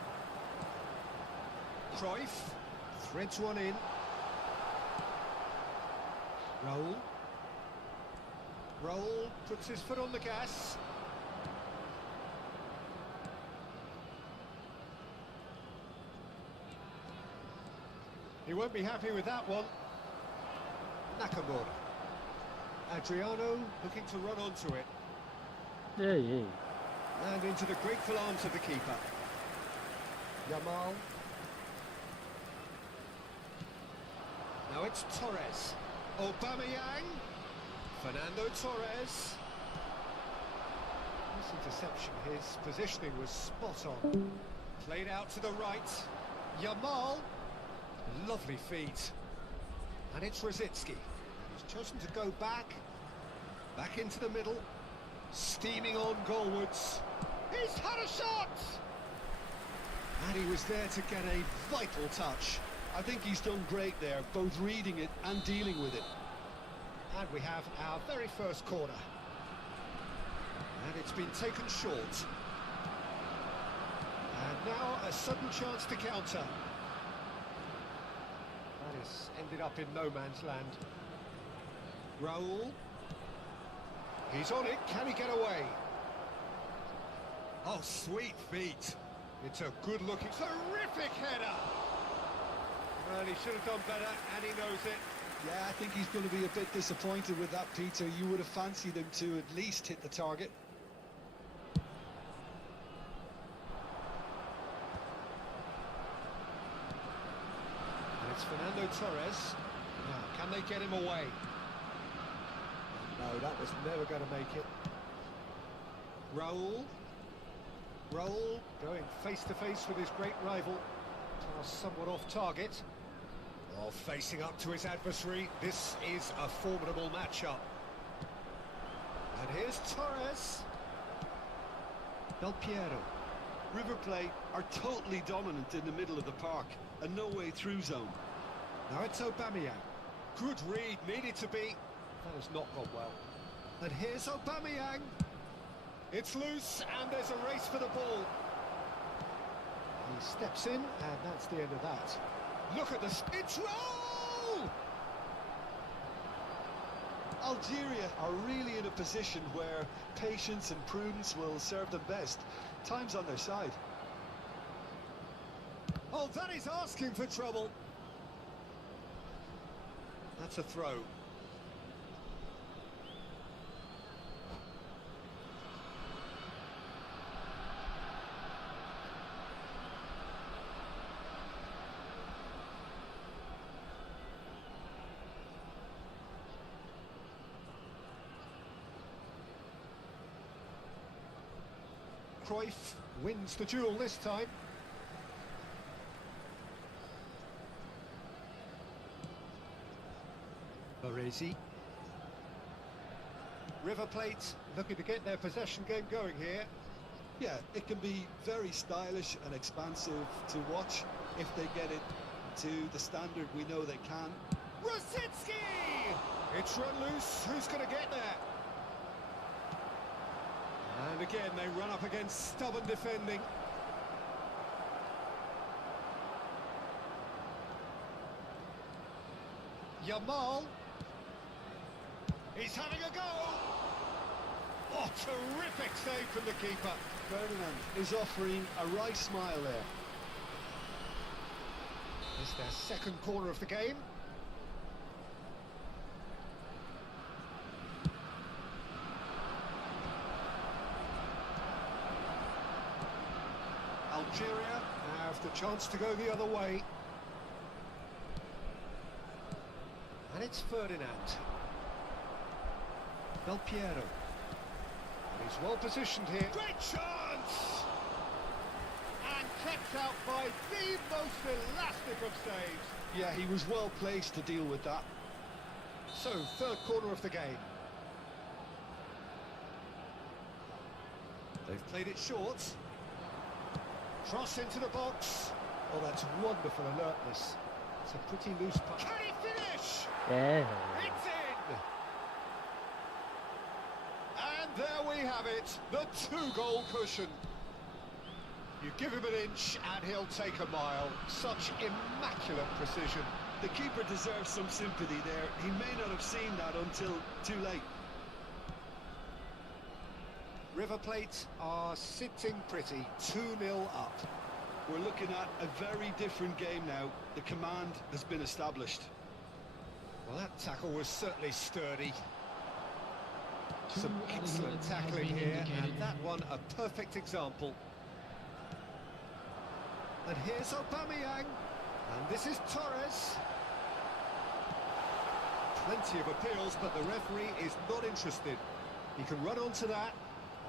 Cruyff threads one in. Raul puts his foot on the gas. He won't be happy with that one. Nakamura. Adriano looking to run onto it. اي And into the grateful arms of the keeper. Yamal. Now it's Torres. Aubameyang. Fernando Torres. This interception, his positioning was spot on. Played out to the right. Yamal. Lovely feet. And it's Rosicki. He's chosen to go back into the middle, steaming on goalwards. He's had a shot! And he was there to get a vital touch. I think he's done great there, both reading it and dealing with it. And we have our very first corner. And it's been taken short. And now a sudden chance to counter. That has ended up in no man's land. Raul. He's on it, can he get away? Oh, sweet feet. It's a good-looking, terrific header. Well, he should have done better, and he knows it. Yeah, I think he's going to be a bit disappointed with that, Peter. You would have fancied him to at least hit the target. And it's Fernando Torres. Now, can they get him away? No, that was never going to make it. Raul. Raul going face-to-face with his great rival. Somewhat off target. Oh, facing up to his adversary. This is a formidable matchup. And here's Torres. Del Piero. River Plate are totally dominant in the middle of the park and no way through zone. Now it's Aubameyang. Good read, needed to be. That has not gone well. And here's Aubameyang. It's loose, and there's a race for the ball. He steps in, and that's the end of that. Look at this. It's roll! Algeria are really in a position where patience and prudence will serve them best. Time's on their side. Oh, that is asking for trouble. That's a throw. Cruyff wins the duel this time. Baresi. River Plate looking to get their possession game going here. Yeah, it can be very stylish and expansive to watch if they get it to the standard we know they can. Rosicki! It's run loose. Who's going to get there? And again, they run up against stubborn defending. Yamal. He's having a go. Oh, terrific save from the keeper. Ferdinand is offering a right smile there. It's their second corner of the game. Algeria have the chance to go the other way. And it's Ferdinand. Del Piero. And he's well positioned here. Great chance! And kept out by the most elastic of saves. Yeah, he was well placed to deal with that. So, third corner of the game. They've played it short. Cross into the box. Oh, that's wonderful alertness. It's a pretty loose puck. Can he finish? Yeah. It's in! And there we have it, the 2-goal cushion. You give him an inch and he'll take a mile. Such immaculate precision. The keeper deserves some sympathy there. He may not have seen that until too late. River Plate are sitting pretty, 2-0 up. We're looking at a very different game now. The command has been established. Well, that tackle was certainly sturdy. Some excellent tackling here, and that one a perfect example. And here's Aubameyang, and this is Torres. Plenty of appeals, but the referee is not interested. He can run onto that.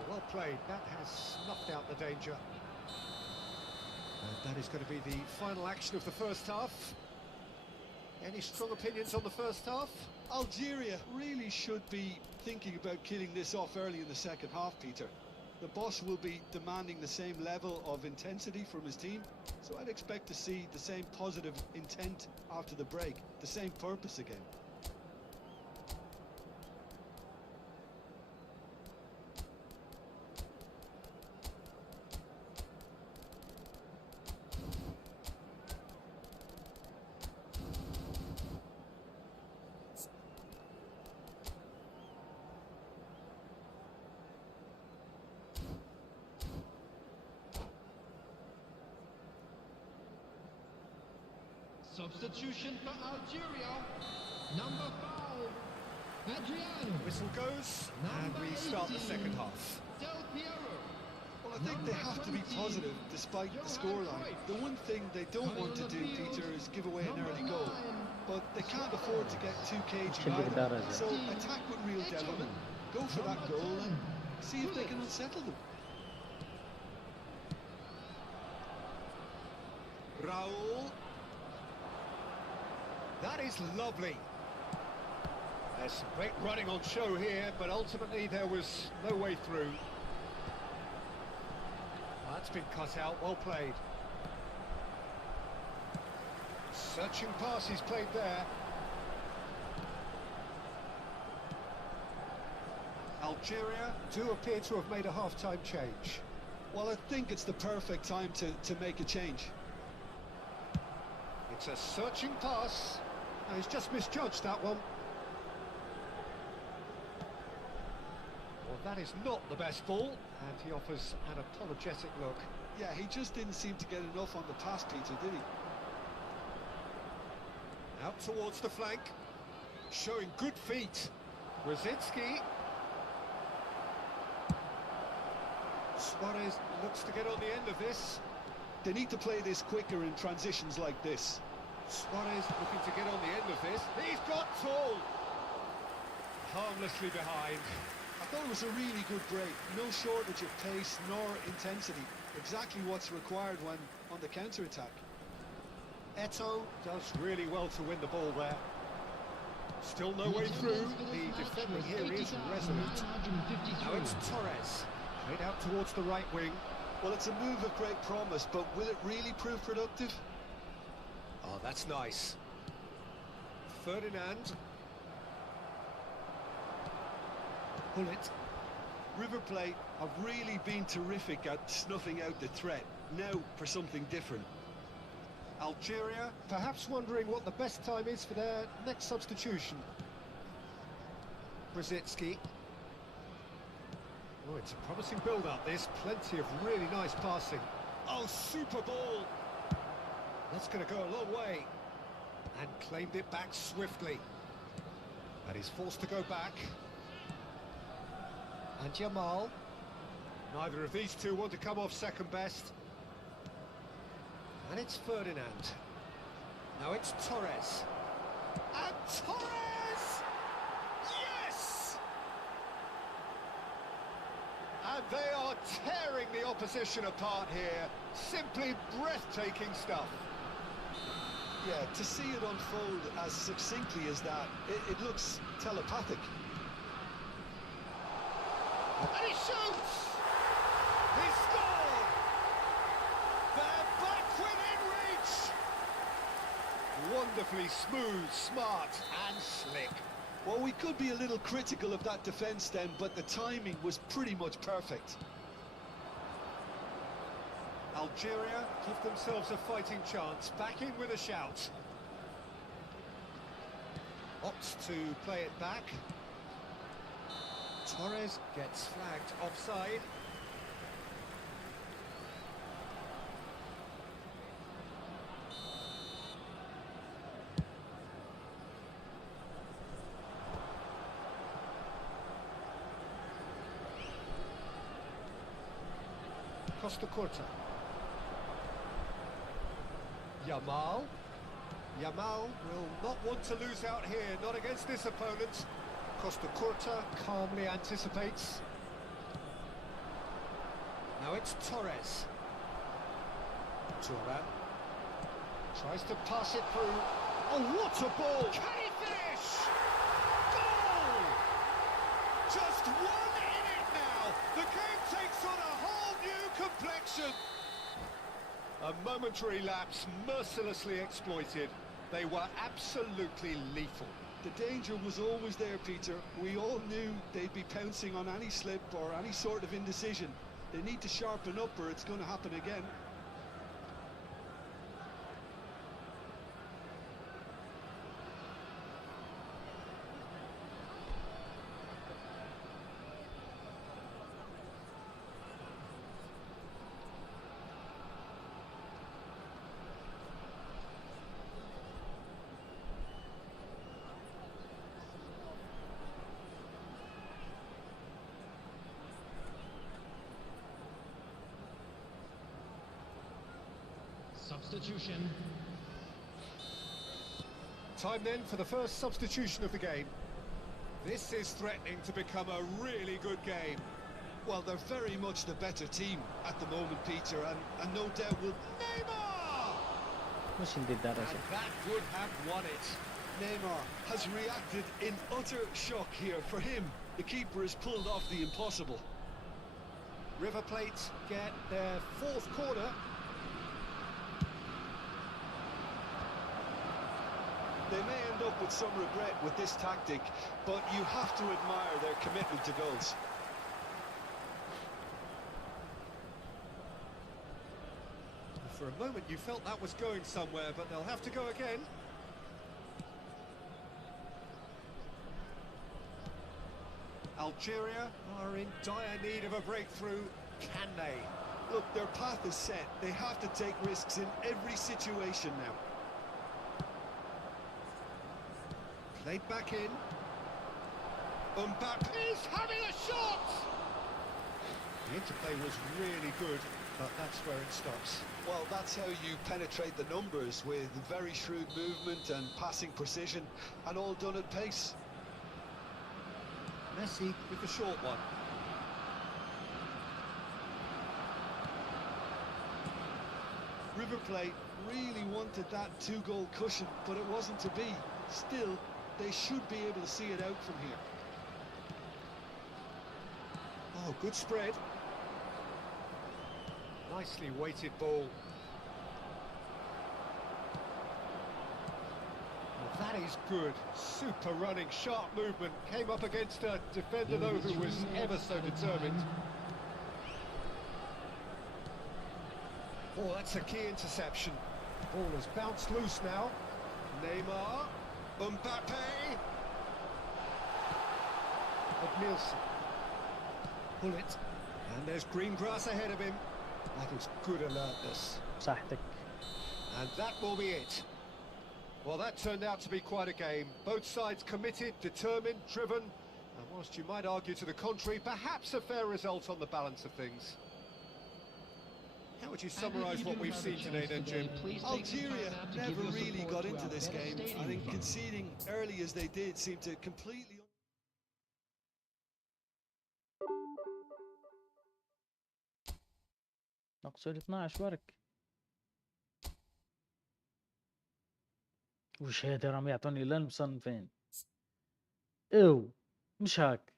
Well played, that has snuffed out the danger. And that is going to be the final action of the first half. Any strong opinions on the first half? Algeria really should be thinking about killing this off early in the second half, Peter. The boss will be demanding the same level of intensity from his team, so I'd expect to see the same positive intent after the break, the same purpose again. Substitution for Algeria. Number 5, Adriano. Whistle goes, and we start the second half. Del Piero. Well, I think they have to be positive despite the scoreline. The one thing they don't want to do, Peter, is give away an early goal. But they can't afford to get too cagey either. So attack with real devilment, go for that goal and see if they can unsettle them. Raul. That is lovely. There's some great running on show here, but ultimately there was no way through. But That's been cut out, well played. Searching pass he's played there. Algeria do appear to have made a half-time change. Well, I think it's the perfect time to make a change. It's a searching pass. No, he's just misjudged that one. Well, that is not the best ball, and he offers an apologetic look. Yeah, he just didn't seem to get enough on the pass, Peter, did he? Out towards the flank, showing good feet. Rosicki. Suarez looks to get on the end of this. They need to play this quicker in transitions like this. Suarez looking to get on the end of this. He's got tall. Harmlessly behind. I thought it was a really good break. No shortage of pace nor intensity. Exactly what's required when on the counter-attack. Eto'o does really well to win the ball there. Still no way through. The defender here is resolute. Now it's Torres. Played out towards the right wing. Well, it's a move of great promise, but will it really prove productive? Oh, that's nice. Ferdinand. Bullet. River Plate have really been terrific at snuffing out the threat. Now for something different. Algeria perhaps wondering what the best time is for their next substitution. Rosicki. Oh, it's a promising build-up, this. Plenty of really nice passing. Oh, super ball! That's going to go a long way. And claimed it back swiftly. And he's forced to go back. And Jamal. Neither of these two want to come off second best. And it's Ferdinand. Now it's Torres. And Torres! Yes! And they are tearing the opposition apart here. Simply breathtaking stuff. Yeah, to see it unfold as succinctly as that, it looks telepathic. And he shoots! He scored! They're back within reach! Wonderfully smooth, smart and slick. Well, we could be a little critical of that defence then, but the timing was pretty much perfect. Algeria give themselves a fighting chance, back in with a shout. Opts to play it back. Torres gets flagged offside. Costa Curta. Yamal. Yamal will not want to lose out here, not against this opponent. Costa Curta calmly anticipates. Now it's Torres. Turan tries to pass it through. Oh, what a ball! Can he finish? Goal! Just one in it now. The game takes on a whole new complexion. A momentary lapse mercilessly exploited. They were absolutely lethal. The danger was always there, Peter. We all knew they'd be pouncing on any slip or any sort of indecision. They need to sharpen up or it's going to happen again. Substitution. Time then for the first substitution of the game. This is threatening to become a really good game. Well, they're very much the better team at the moment, Peter, and no doubt will... Neymar! مش للدرجة. And that would have won it. Neymar has reacted in utter shock here. For him, the keeper has pulled off the impossible. River Plate get their fourth corner. They may end up with some regret with this tactic, but you have to admire their commitment to goals. For a moment you felt that was going somewhere, but they'll have to go again. Algeria are in dire need of a breakthrough. Can they? Look, their path is set. They have to take risks in every situation now. Played back in. Mbappe is having a shot! The interplay was really good, but that's where it stops. Well, that's how you penetrate the numbers, with very shrewd movement and passing precision, and all done at pace. Messi with the short one. River Plate really wanted that two-goal cushion, but it wasn't to be. Still, they should be able to see it out from here. Oh, good spread. Nicely weighted ball. Well, that is good. Super running, sharp movement. Came up against a defender, though, who was ever so determined. Oh, that's a key interception. Ball has bounced loose now. Neymar. Mbappe! Nielsen. Pull it. And there's green grass ahead of him. That is good alertness. صحتك. And that will be it. Well, that turned out to be quite a game. Both sides committed, determined, driven. And whilst you might argue to the contrary, perhaps a fair result on the balance of things. How would you summarise what we've seen today then, Jim? Algeria never really got into this game. I think conceding early as they did seemed to completely... نقص 12 ورك. وش هذا راهم يعطوني للمصنفين. او مش هاك.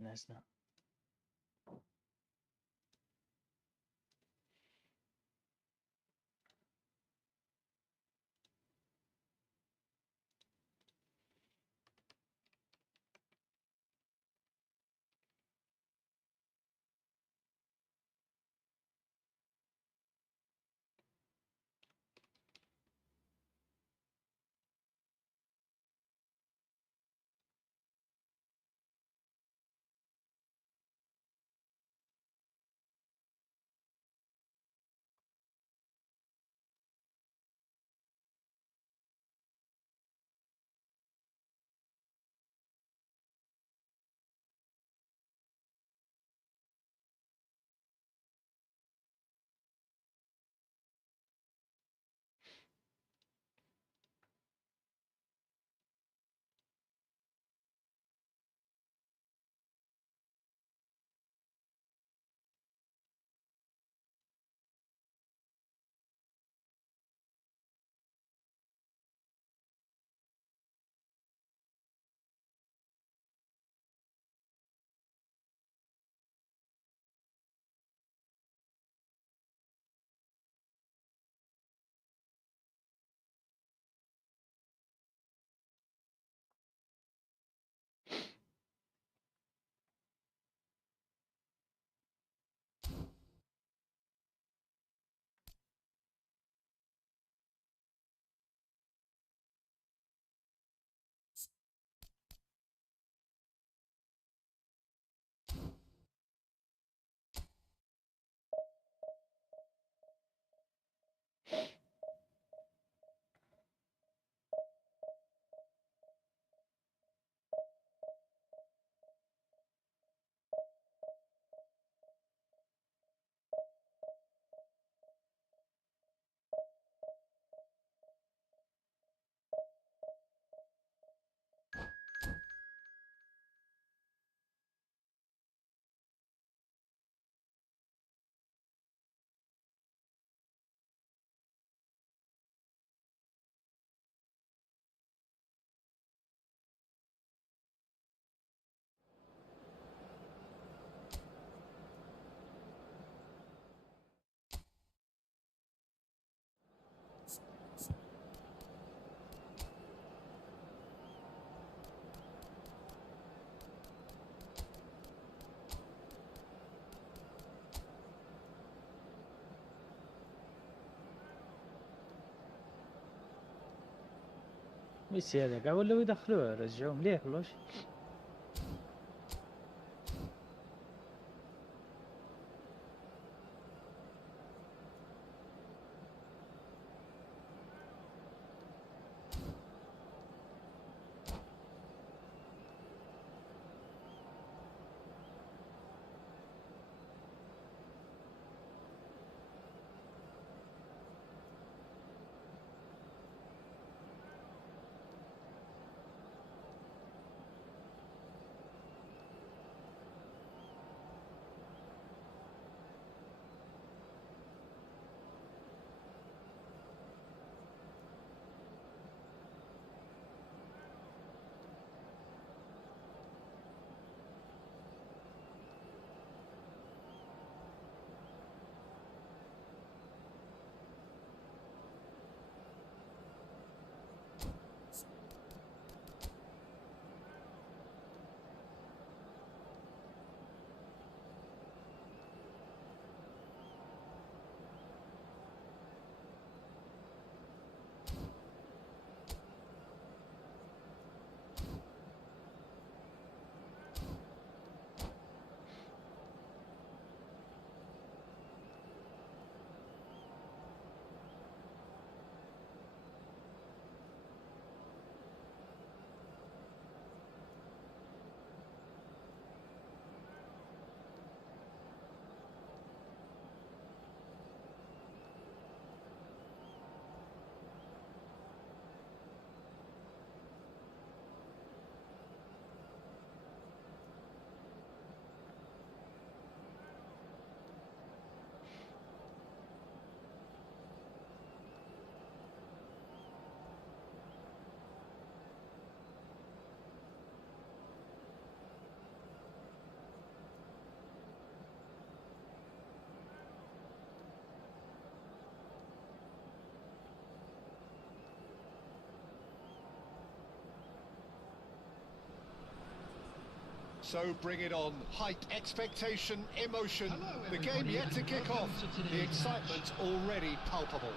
ناسنا. ميسي هذا كاع ولاو يدخلوه رجعوه مليح ولا واش؟ So bring it on. Height, expectation, emotion. The game yet to kick off. The excitement already palpable.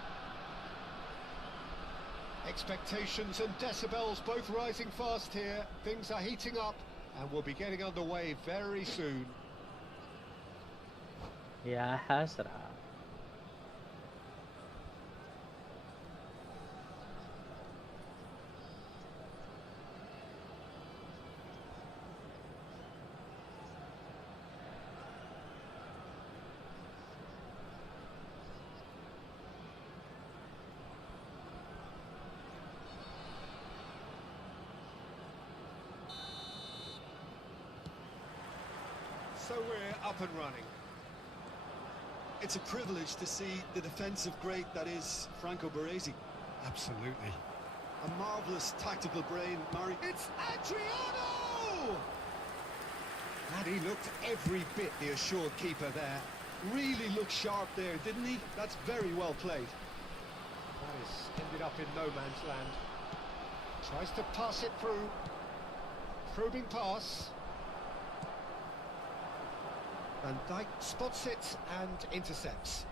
Expectations and decibels both rising fast here. Things are heating up and we'll be getting underway very soon. يا حسرة. So we're up and running. It's a privilege to see the defensive great that is Franco Baresi. Absolutely. A marvellous tactical brain, Mari. It's Adriano! And he looked every bit the assured keeper there. Really looked sharp there, didn't he? That's very well played. That has ended up in no man's land. Tries to pass it through. Probing pass. Van Dijk spots it and intercepts.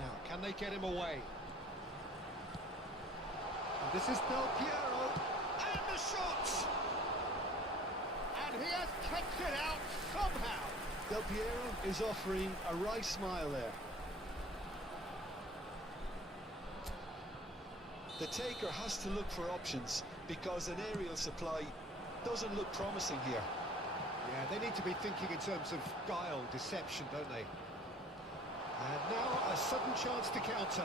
Now, can they get him away? And this is Del Piero. And the shot! And he has kept it out somehow. Del Piero is offering a wry smile there. The taker has to look for options because an aerial supply doesn't look promising here. Yeah, they need to be thinking in terms of guile, deception, don't they? And now a sudden chance to counter.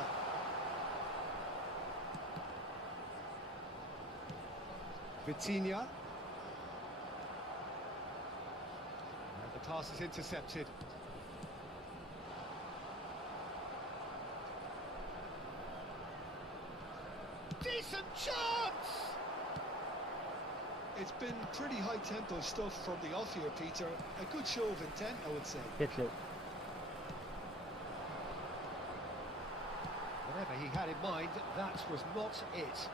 Vitinha. And the pass is intercepted. Decent chance! It's been pretty high-tempo stuff from the off here, Peter. A good show of intent, I would say. قلت له Whatever he had in mind, that was not it.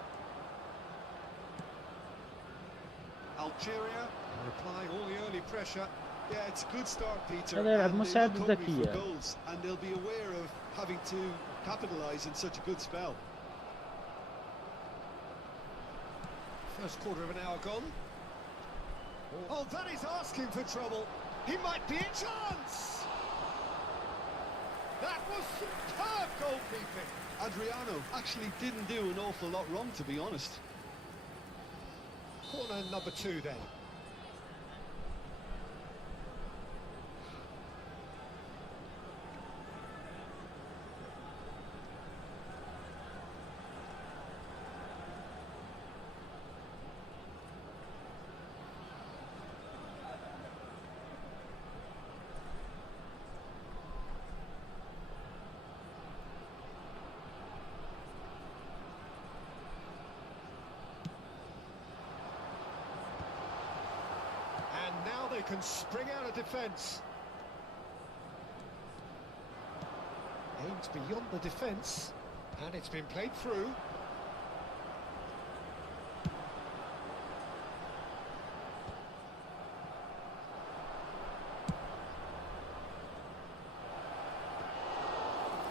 Algeria And applying all the early pressure. Yeah, it's a good start, Peter. هذا يلعب and they مساعد look hungry for ذكية. goals, and they'll be aware of having to capitalise in such a good spell. First quarter of an hour gone. Oh, that is asking for trouble. He might be a chance. That was superb goalkeeping. Adriano actually didn't do an awful lot wrong, to be honest. Corner number 2 then. And now they can spring out of defence. Aims beyond the defence, and it's been played through.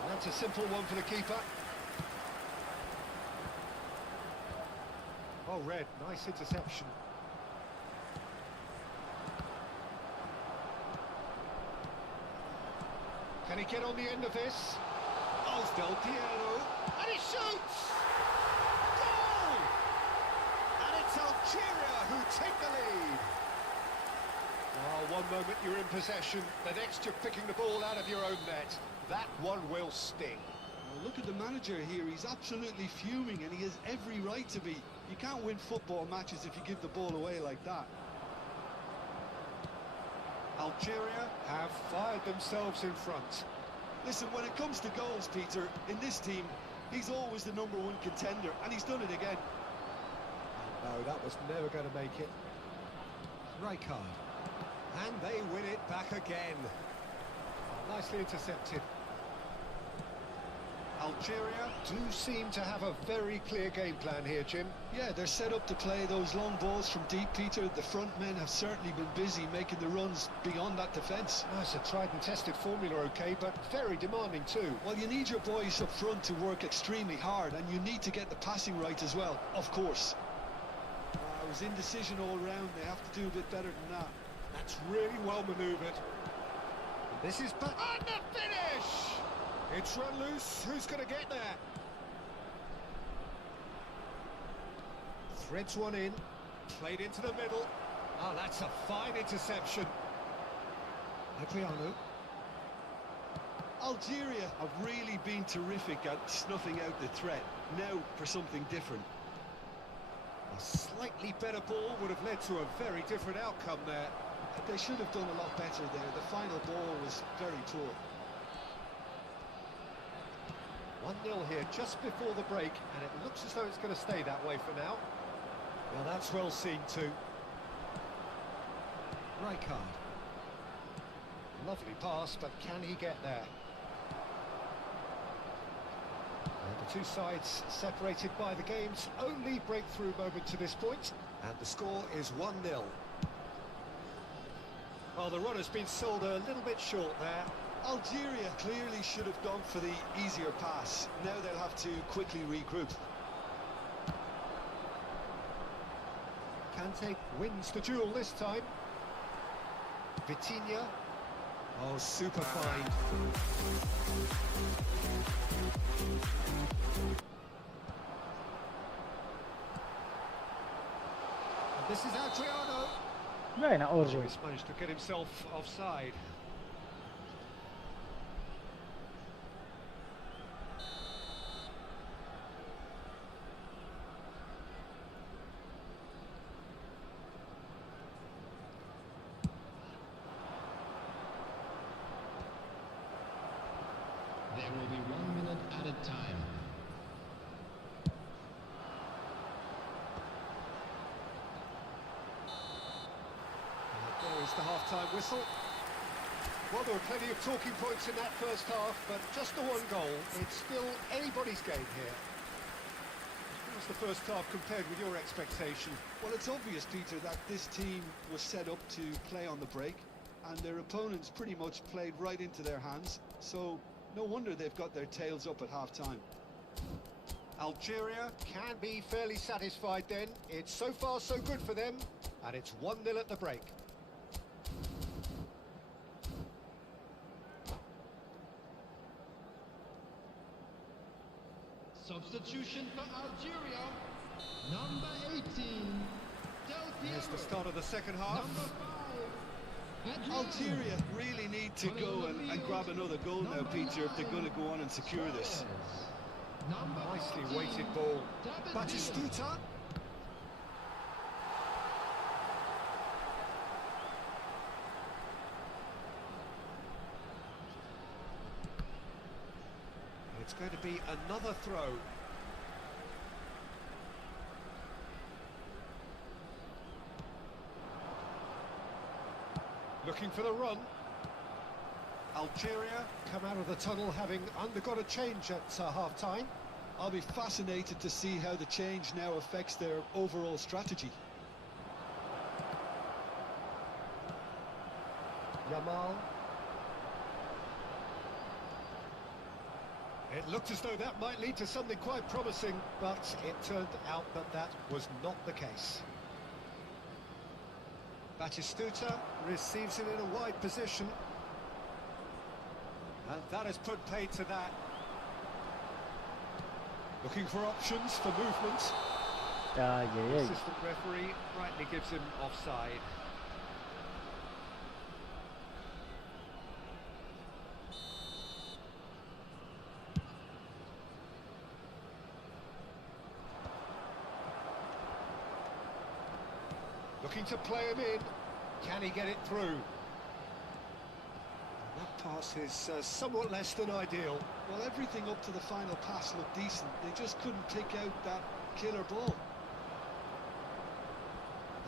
And that's a simple one for the keeper. Oh, Red, nice interception. Can he get on the end of this? Oh, it's Del Piero, and he shoots! Goal! And it's Algeria who take the lead. Oh, one moment you're in possession, the next you're picking the ball out of your own net. That one will sting. Well, look at the manager here. He's absolutely fuming, and he has every right to be. You can't win football matches if you give the ball away like that. Algeria have fired themselves in front. Listen, when it comes to goals, Peter, in this team, he's always the #1 contender, and he's done it again. No, that was never going to make it. Rijkaard. And they win it back again. Nicely intercepted. Algeria do seem to have a very clear game plan here, Jim. Yeah, they're set up to play those long balls from deep, Peter. The front men have certainly been busy making the runs beyond that defence. That's a tried and tested formula, okay, but very demanding too. Well, you need your boys up front to work extremely hard, and you need to get the passing right as well, of course. It was indecision all round. They have to do a bit better than that. That's really well manoeuvred. This is back. And the finish! It's run loose. Who's going to get there? Threads one in. Played into the middle. Oh, that's a fine interception. Adriano. Algeria have really been terrific at snuffing out the threat. Now for something different. A slightly better ball would have led to a very different outcome there. They should have done a lot better there. The final ball was very poor. 1-0 here just before the break, and it looks as though it's going to stay that way for now. Well, that's well seen too. Rijkaard. Lovely pass, but can he get there? And the two sides separated by the game's only breakthrough moment to this point, and the score is 1-0. Well, the run has been sold a little bit short there. Algeria clearly should have gone for the easier pass. Now they'll have to quickly regroup. Kante wins the duel this time. Vitinha. Oh, super fine. And this is Adriano. باينة أورجو. He's managed to get himself offside. There will be 1 minute added time. There is the half-time whistle. Well, there were plenty of talking points in that first half, but just the one goal. It's still anybody's game here. How was the first half compared with your expectation? Well, it's obvious, Peter, that this team was set up to play on the break, and their opponents pretty much played right into their hands, so no wonder they've got their tails up at half-time. Algeria can be fairly satisfied then. It's so far so good for them, and it's 1-0 at the break. Substitution for Algeria. Number 18. Del Here's the Piero. start of the second half. Number 5. Algeria really need to go and grab another goal now, Peter, if they're going to go on and secure this. Number Nicely 14, weighted ball. David Batistuta. It's going to be another throw. Looking for the run. Algeria come out of the tunnel having undergone a change at half-time. I'll be fascinated to see how the change now affects their overall strategy. Yamal. It looked as though that might lead to something quite promising, but it turned out that that was not the case. Batistuta receives it in a wide position. And that has put paid to that. Looking for options for movement. Ay, ay, The ay. assistant referee rightly gives him offside. Looking to play him in. Can he get it through? That pass is somewhat less than ideal. Well, everything up to the final pass looked decent. They just couldn't pick out that killer ball.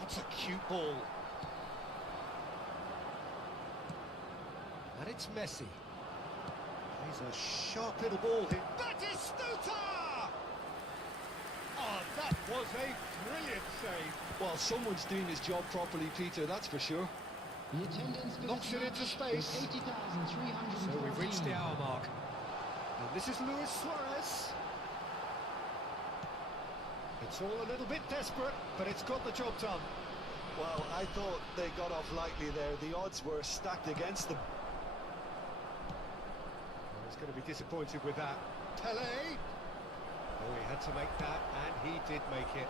That's a cute ball. And it's Messi. He's a sharp little ball here. Batistuta! Oh, that was a brilliant save. Well, someone's doing his job properly, Peter, that's for sure. The attendance for Knocks this it into match space. is 80,314. So we've reached the hour mark. And this is Luis Suarez. It's all a little bit desperate, but it's got the job done. Well, I thought they got off lightly there. The odds were stacked against them. I was going to be disappointed with that. Pele! Oh, he had to make that, and he did make it.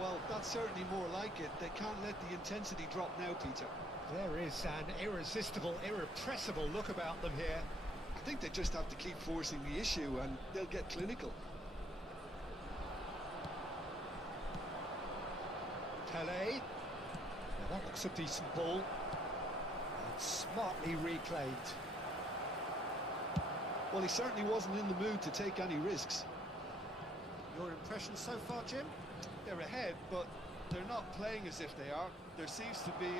Well, that's certainly more like it. They can't let the intensity drop now, Peter. There is an irresistible, irrepressible look about them here. I think they just have to keep forcing the issue and they'll get clinical. Pele. Now that looks a decent ball. And smartly reclaimed. Well, he certainly wasn't in the mood to take any risks. Your impression so far, Jim? They're ahead, but they're not playing as if they are. There seems to be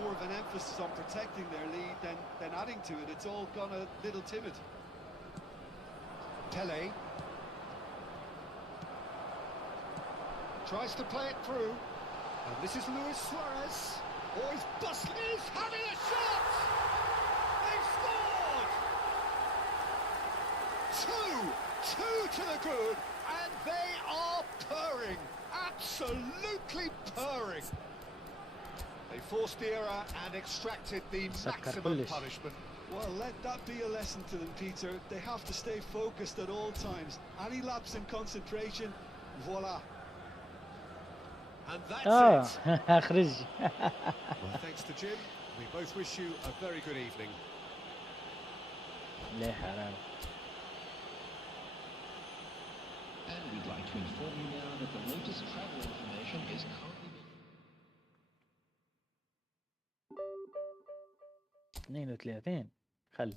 more of an emphasis on protecting their lead than adding to it. It's all gone a little timid. Pele. Tries to play it through. And this is Luis Suarez. Oh, he's busting. He's having a shot! They've scored! Two to the good, and they are purring. Absolutely purring. They forced the error and extracted the maximum كلش. punishment. Well, let that be a lesson to them, Peter. They have to stay focused at all times. Any lapse in concentration, voila. And that's اه it. خرج. Well, thanks to Jim. We both wish you a very good evening. ليه حرام. And we'd like to inform you now that the latest travel information is currently being 32 خلي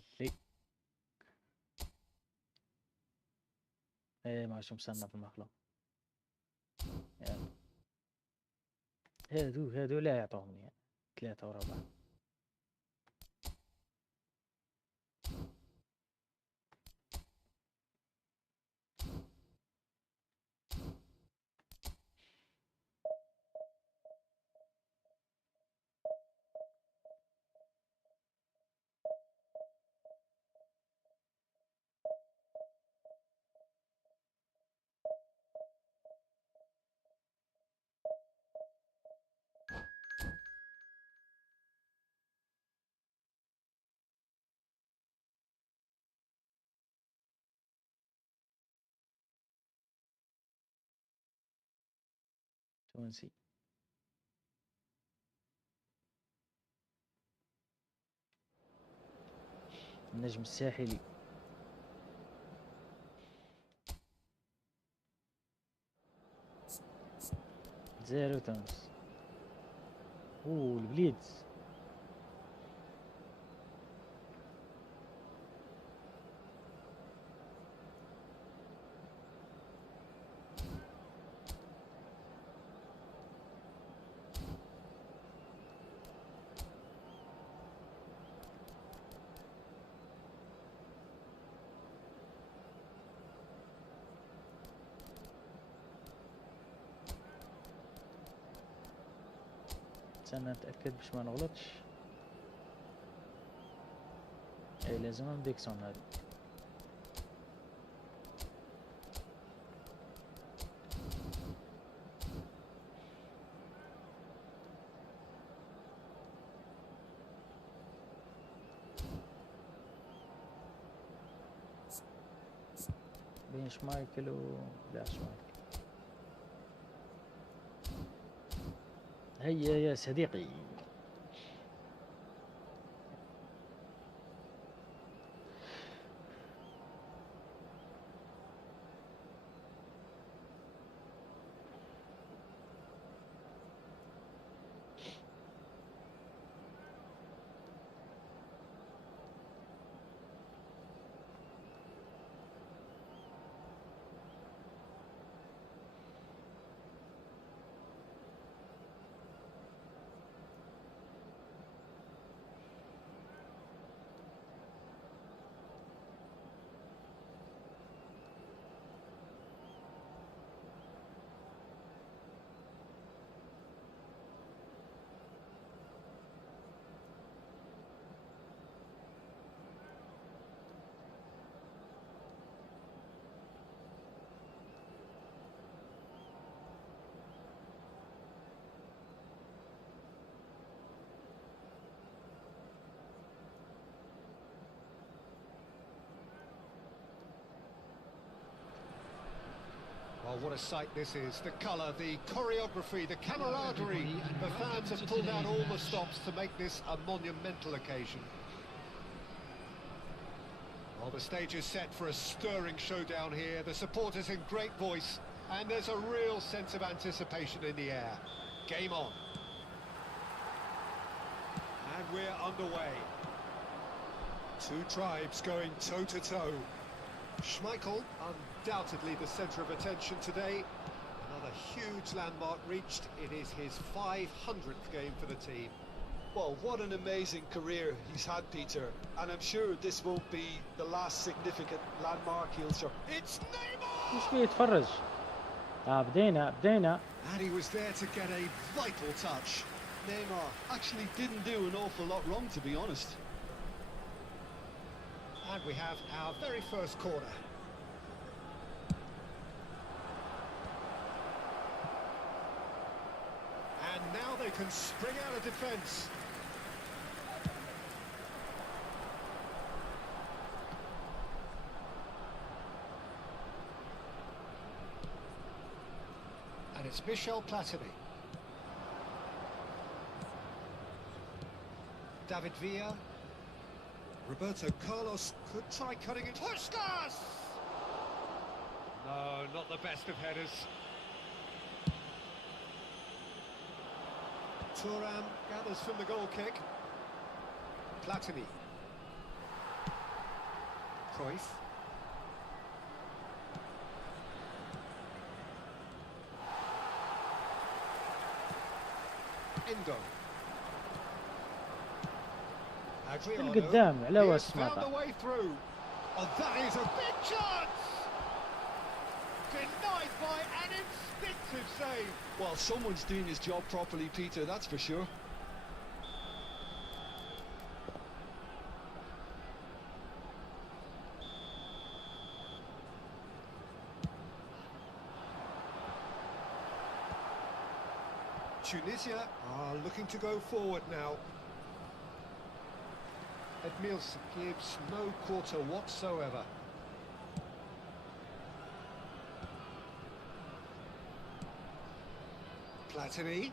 ايه ما شو مصنف المخلوق. يلا هادو لا يعطوهم يعني 3 وربع. تونسي. النجم الساحلي. زيرو تونس. البليدز. استنى نتأكد باش ما نغلطش. اي لازم نديكسون هذه. بين شمايكل لا شمايكل. هيا يا صديقي. Oh, what a sight this is. The colour, the choreography, the camaraderie. The fans have pulled out all the stops to make this a monumental occasion. Well, the stage is set for a stirring showdown here. The supporters in great voice, and there's a real sense of anticipation in the air. Game on. And we're underway. Two tribes going toe-to-toe. Schmeichel, undoubtedly the centre of attention today. Another huge landmark reached. It is his 500th game for the team. Well, what an amazing career he's had, Peter. And I'm sure this won't be the last significant landmark he'll show. It's Neymar! وش بيه يتفرج؟ بدينا. And he was there to get a vital touch. Neymar actually didn't do an awful lot wrong, to be honest. And we have our very first corner. And now they can spring out of defence. And it's Michel Platini. David Villa. Roberto Carlos could try cutting it. Puskas! No, not the best of headers. Thuram gathers from the goal kick. Platini. Cruyff. Endo. من قدام على He's وسط found مطع. a way through. Oh, that is a big chance! Denied by an instinctive save. Well, someone's doing his job properly, Peter, that's for sure. Tunisia are looking to go forward now. Edmilson gives no quarter whatsoever. Platini.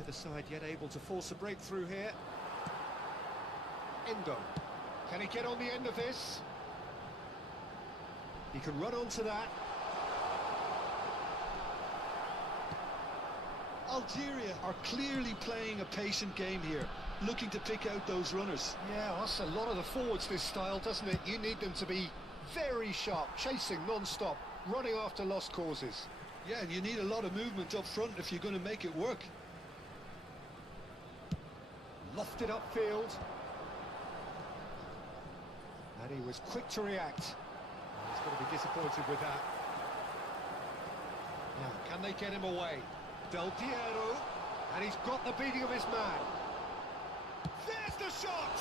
Either side yet able to force a breakthrough here. Endo. Can he get on the end of this? He can run onto that. Algeria are clearly playing a patient game here, looking to pick out those runners. Yeah, that's a lot of the forwards, this style, doesn't it? You need them to be very sharp, chasing non-stop, running after lost causes. Yeah, and you need a lot of movement up front if you're going to make it work. Lofted upfield. And he was quick to react. He's going to be disappointed with that. Now, can they get him away? Del Piero, and he's got the beating of his man. There's the shot!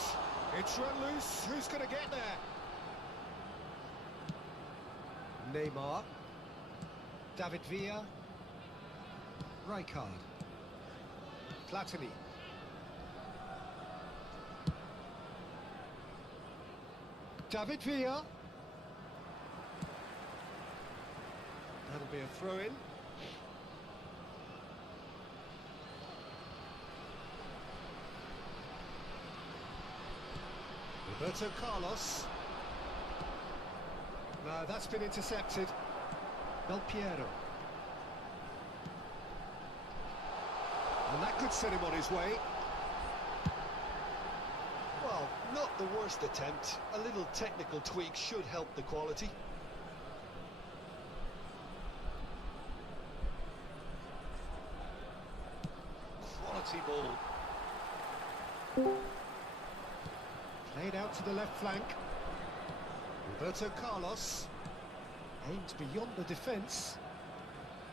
It's run loose. Who's going to get there? Neymar. David Villa. Rijkaard. Platini. David Villa. That'll be a throw-in. Roberto Carlos. No, that's been intercepted. Del Piero. And that could set him on his way. Well, not the worst attempt. A little technical tweak should help the quality. Quality ball. Played out to the left flank. Roberto Carlos aims beyond the defence,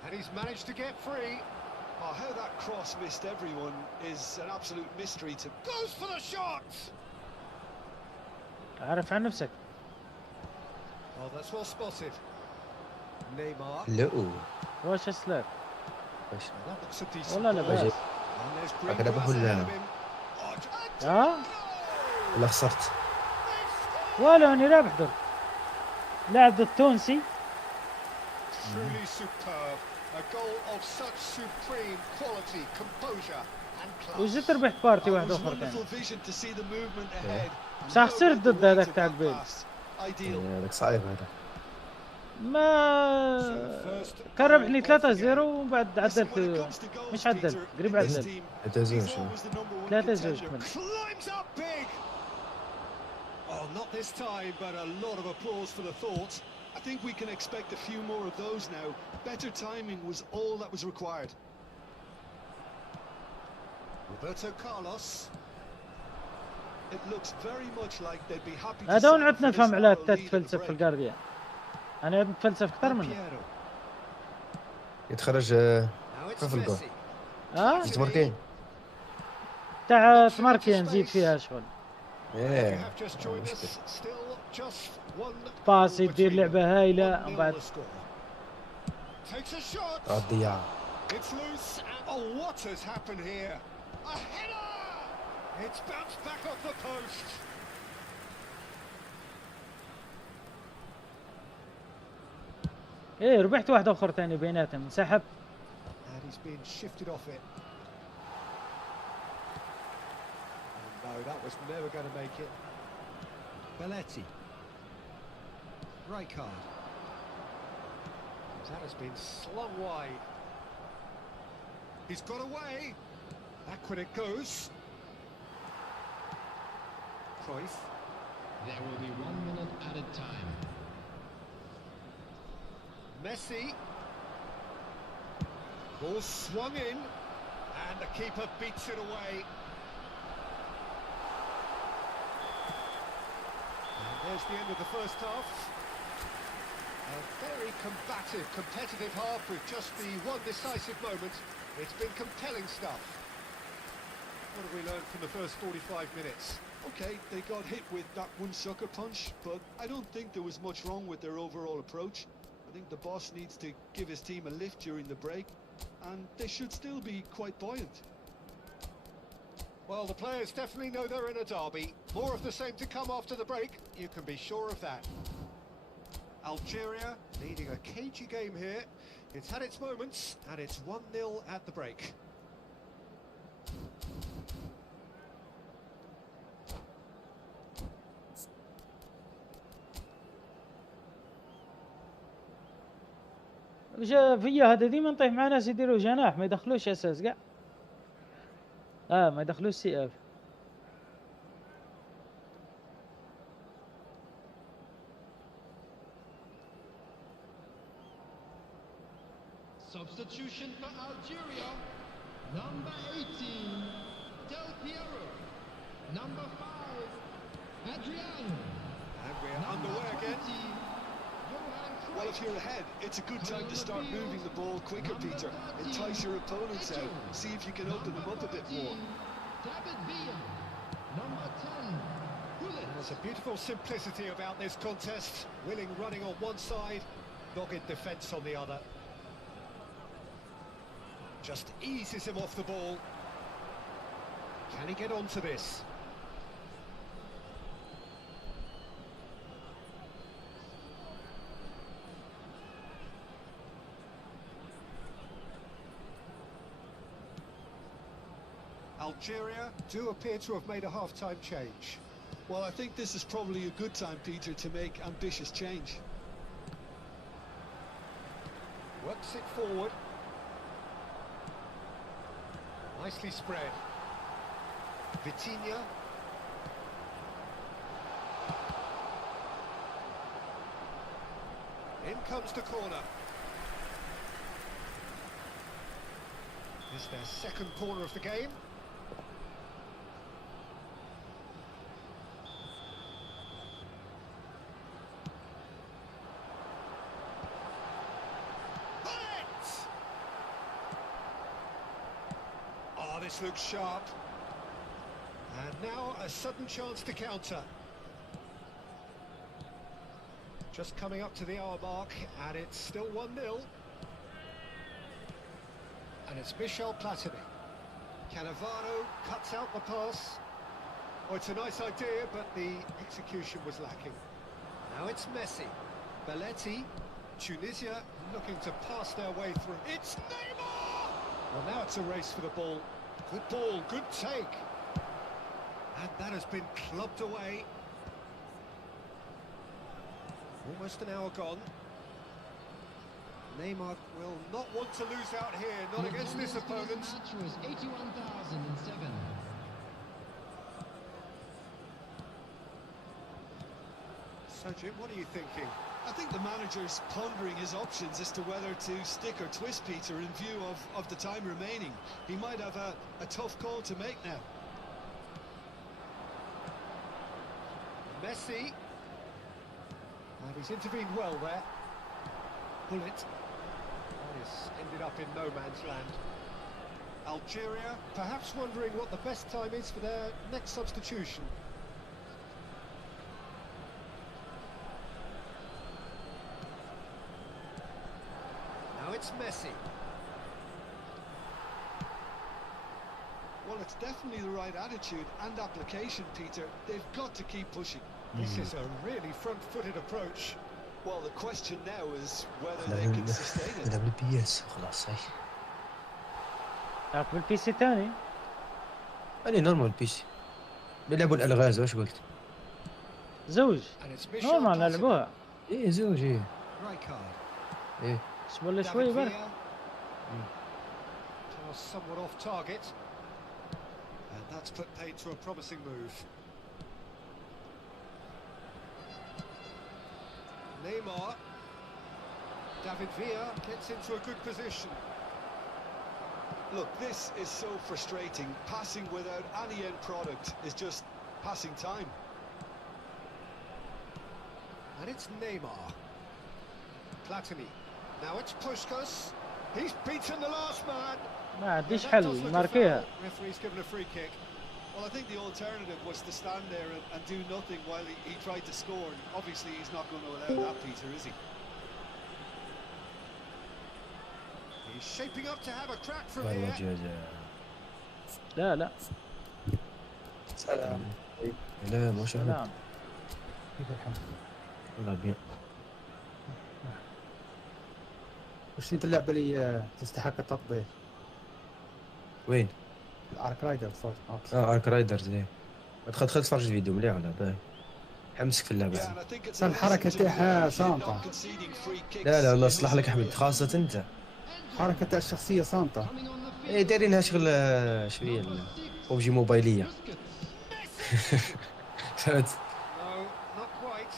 and he's managed to get free. Oh, how that cross missed everyone is an absolute mystery to... Goes for the shot! عارف عن نفسك. Oh, that's well spotted. Neymar. لا واش اسلاك؟ Well, that looks a decent والله لا ball. باس. And there's green هكذا grass بقول ahead لا. of him. Oh, اه ولا خسرت. ولا اني لا بحضر. لاعب التونسي. Truly superb. A goal of such supreme quality, composure and class. وجيت ربحت بارتي Oh, it واحد was اخر ثاني. wonderful vision to see the movement ahead. بصح خسرت ضد هذاك تاع قبيل. Ideal. هذاك صعيب هذا. ما كان ربحني 3-0 ومن بعد عدلت. مش عدلت قريب عدلت. 3-0 كمل. Climbs up big. Oh, not this time, but a lot of applause for the thought. I think we can expect a few more of those now. Better timing was all that was required. Roberto Carlos. It looks very much like they'd be happy to هذا settle ونعد for this نفهم على narrow lead at the تتفلسف في break. الجارديان. انا عاد نتفلسف اكثر منه. Piero. يتخرج Now it's في الجول. Messi. يتمركين. تاع تماركي نزيد فيها شغل. You ايه have just joined us. Still just one باس goal يدير between لعبة them. هايلة 1-0 ومن بعد the score. Takes a shot. الضياع. It's loose. And oh, what has happened here? A header! It's bounced back off the post. ايه ربحت واحد اخر ثاني بيناتهم انسحب. And he's been shifted off it. Oh, no, that was never going to make it. Belletti. Rijkaard. That has been slung wide. He's got away. Back when it goes. Cruyff. There will be 1 minute added time. Messi. Ball swung in, and the keeper beats it away. And there's the end of the first half. A very combative, competitive half with just the one decisive moment. It's been compelling stuff. What have we learned from the first 45 minutes? Okay, they got hit with that one sucker punch, but I don't think there was much wrong with their overall approach. I think the boss needs to give his team a lift during the break, and they should still be quite buoyant. Well, the players definitely know they're in a derby. More of the same to come after the break, you can be sure of that. Algeria leading a cagey game here. It's had its moments, and it's 1-0 at the break. فيا هذا ديما نطيح مع ناس يديروا جناح ما يدخلوش اساس كاع. ما يدخلوش سي اف. Substitution for Algeria. Number 18, Del Piero. Number 5, Adriano. And we're underway again. Well, if you're ahead, it's a good time to start moving the ball quicker, Peter. Entice your opponents out. See if you can open them up a bit more. David Villa. Number 10, Gullit. There's a beautiful simplicity about this contest. Willing running on one side, dogged defence on the other. Just eases him off the ball. Can he get onto this? Algeria do appear to have made a half-time change. Well, I think this is probably a good time, Peter, to make ambitious change. Works it forward. Nicely spread. Vitinha. In comes the corner. Is their second corner of the game. This looks sharp. And now a sudden chance to counter. Just coming up to the hour mark, and it's still 1-0. And it's Michel Platini. Cannavaro cuts out the pass. Oh, it's a nice idea, but the execution was lacking. Now it's Messi. Belletti. Tunisia looking to pass their way through. It's Neymar! Well, now it's a race for the ball. Good ball, good take. And that has been clubbed away. Almost an hour gone. Neymar will not want to lose out here, not against this opponent. Match 81,007. So Jim, what are you thinking? I think the manager's pondering his options as to whether to stick or twist, Peter, in view of the time remaining. He might have a tough call to make now. Messi. And he's intervened well there. Bullet. That is ended up in no man's land. Algeria perhaps wondering what the best time is for their next substitution. It's Messi. Well, it's definitely the right attitude and application, Peter. They've got to keep pushing. This is a really front-footed approach. Well, the question now is whether they can sustain it. نلعب البي اس خلاص هاي. راك بالبي سي ثاني؟ أنا نورمال بي سي. بيلعبوا الألغاز واش قلت؟ زوج. نورمال نلعبوها. إيه زوج إيه. إيه. ولا شوي برك. Somewhat off target, and that's put paid to a promising move. Neymar, David Villa gets into a good position. Look, this is so frustrating. Passing without any end product is just passing time. And it's Neymar. Platini. Now it's Puskás. He's beaten the last man. ما عنديش حل ماركيها. Referee's given a free kick. Well, I think the alternative was to stand there and do nothing while he tried to score. And obviously, he's not going to allow that, Peter, is he? He's shaping up to have a crack from here. لا لا. سلام. لا ما شاء الله. سلام. والله بيان. وش انت اللعبه اللي تستحق التطبيق؟ وين؟ الارك رايدر فورت ماكس. ارك رايدرز ايه. دخلت اتفرج الفيديو مليح ولا باهي. حمسك في اللعبه Yeah, هذه. and I think it's a صار الحركه lesson to تاعها players in صامته. not conceding free لا kicks لا والله in يصلح this لك احمد area. خاصه انت. حركه تاع الشخصيه صامته. ايه دايرينها شغل شويه بوبجي موبايليه. فهمت. No, not quite.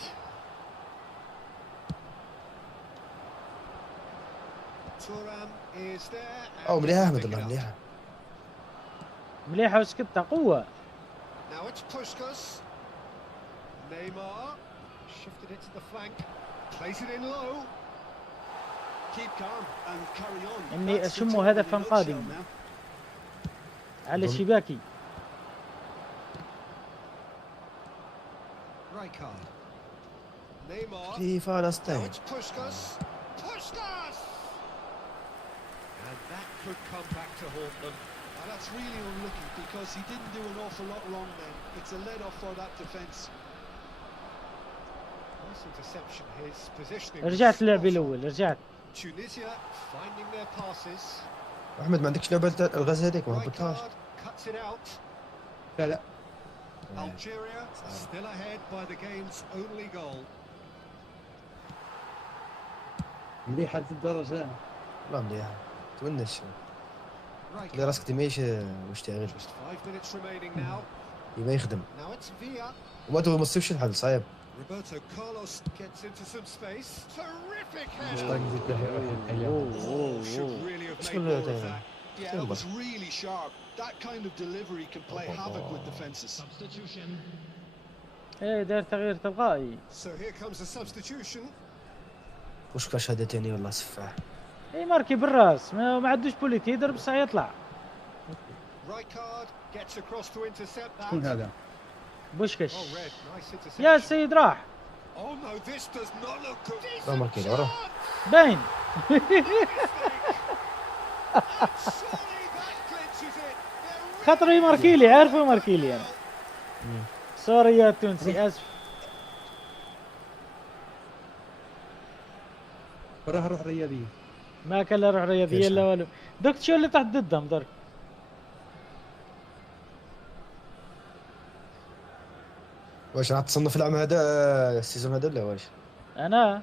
Thuram is there. او and مليحه they'll احمد pick الله it up. مليحه. مليحه وسكتها قوه. Now it's Puskas. Neymar shifted it to the flank. Plays it in low. Keep calm and carry on. إني That's the أشم job in a هدفاً nutshell قادم. now. على شباكي. Rijkaard. Neymar. في Now فلسطين. it's Puskas. Puskas! And that could come back to haunt them. And that's really unlucky because he didn't do an awful lot wrong then. It's a let off for that defence. Nice interception. His positioning. was رجعت اللعبة spot on. الأول رجعت. Tunisia finding their passes. احمد ما عندكش لعبه الغاز هذيك ما هبطتهاش. Rijkaard cuts it out. لا لا Algeria still ahead by the game's only goal. مليحه للدرجه. والله مليحه تونس. اللي Rijkaard. راسك ديما واش تعمل Just 5 minutes remaining now. ديما يخدم Now it's Villa. وما تو ما تصيبش الحل صعيب. Roberto Carlos gets into some space. Terrific مش header. طايق نزيد له يروح الحياه. Oh, should really have made شكون more of هذا؟ that. Yeah, that was really sharp. That kind of delivery can play havoc with defences. Substitution. إيه داير تغيير تلقائي. So here comes a substitution. وش كاش شهادتين والله سفاح. إيه ماركي بالراس ما عندوش بوليتي يضرب بصح يطلع. Rijkaard gets across to intercept شكون that. هذا؟ Oh, بوشكش. red. Nice interception. يا سيد راح. Oh no, this does not look good. لا ماركي وراه. باين. Surely that clinches it. They're خاطر يماركيلي عارفه يماركيلي أنا. سوري يا تونسي آسف. روح رياضيه. ما كان لا روح رياضية لا والو. دوك شو اللي تحت ضدهم درك. واش راح تصنف العام هذا السيزون هذا ولا واش؟ أنا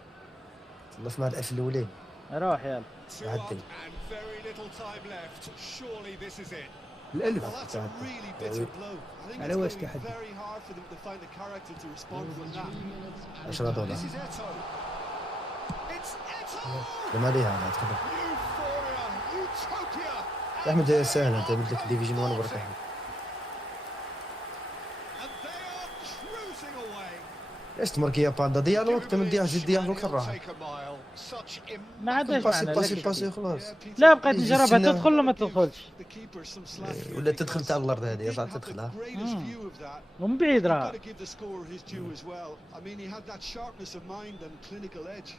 تصنف مع الألف الأولين. روح يلا. two up عدل. and very little time left. Surely this is it. الالف. Well, that's a really bitter blow. I think على it's وش going to be تحدي؟ very hard for them to find the character to respond from that. 10 دولار. This is Eto. It's Eto. لما عليها هذا تخدم. Euphoria. Utopia. يا أحمد سهل أنت عملت لك ديفيجن 1 وبرك أحمد. And they are cruising away. ايش تمرك يا باندا ضيع الوقت من ضيع زيد ضيع الوقت He'll راح. take a mile. Such ما عادش باسي معنى باسي لا باسي خلاص. لا بقيت يجي نجربها السنة. تدخل ولا ما تدخلش. The keeper some slack here ولا تدخل because تاع الأرض هذه he يطلع didn't have the تدخلها. greatest view of that. ومن بعيد You've راه. got to give the scorer his due as well. I mean, he had that sharpness of mind and clinical edge.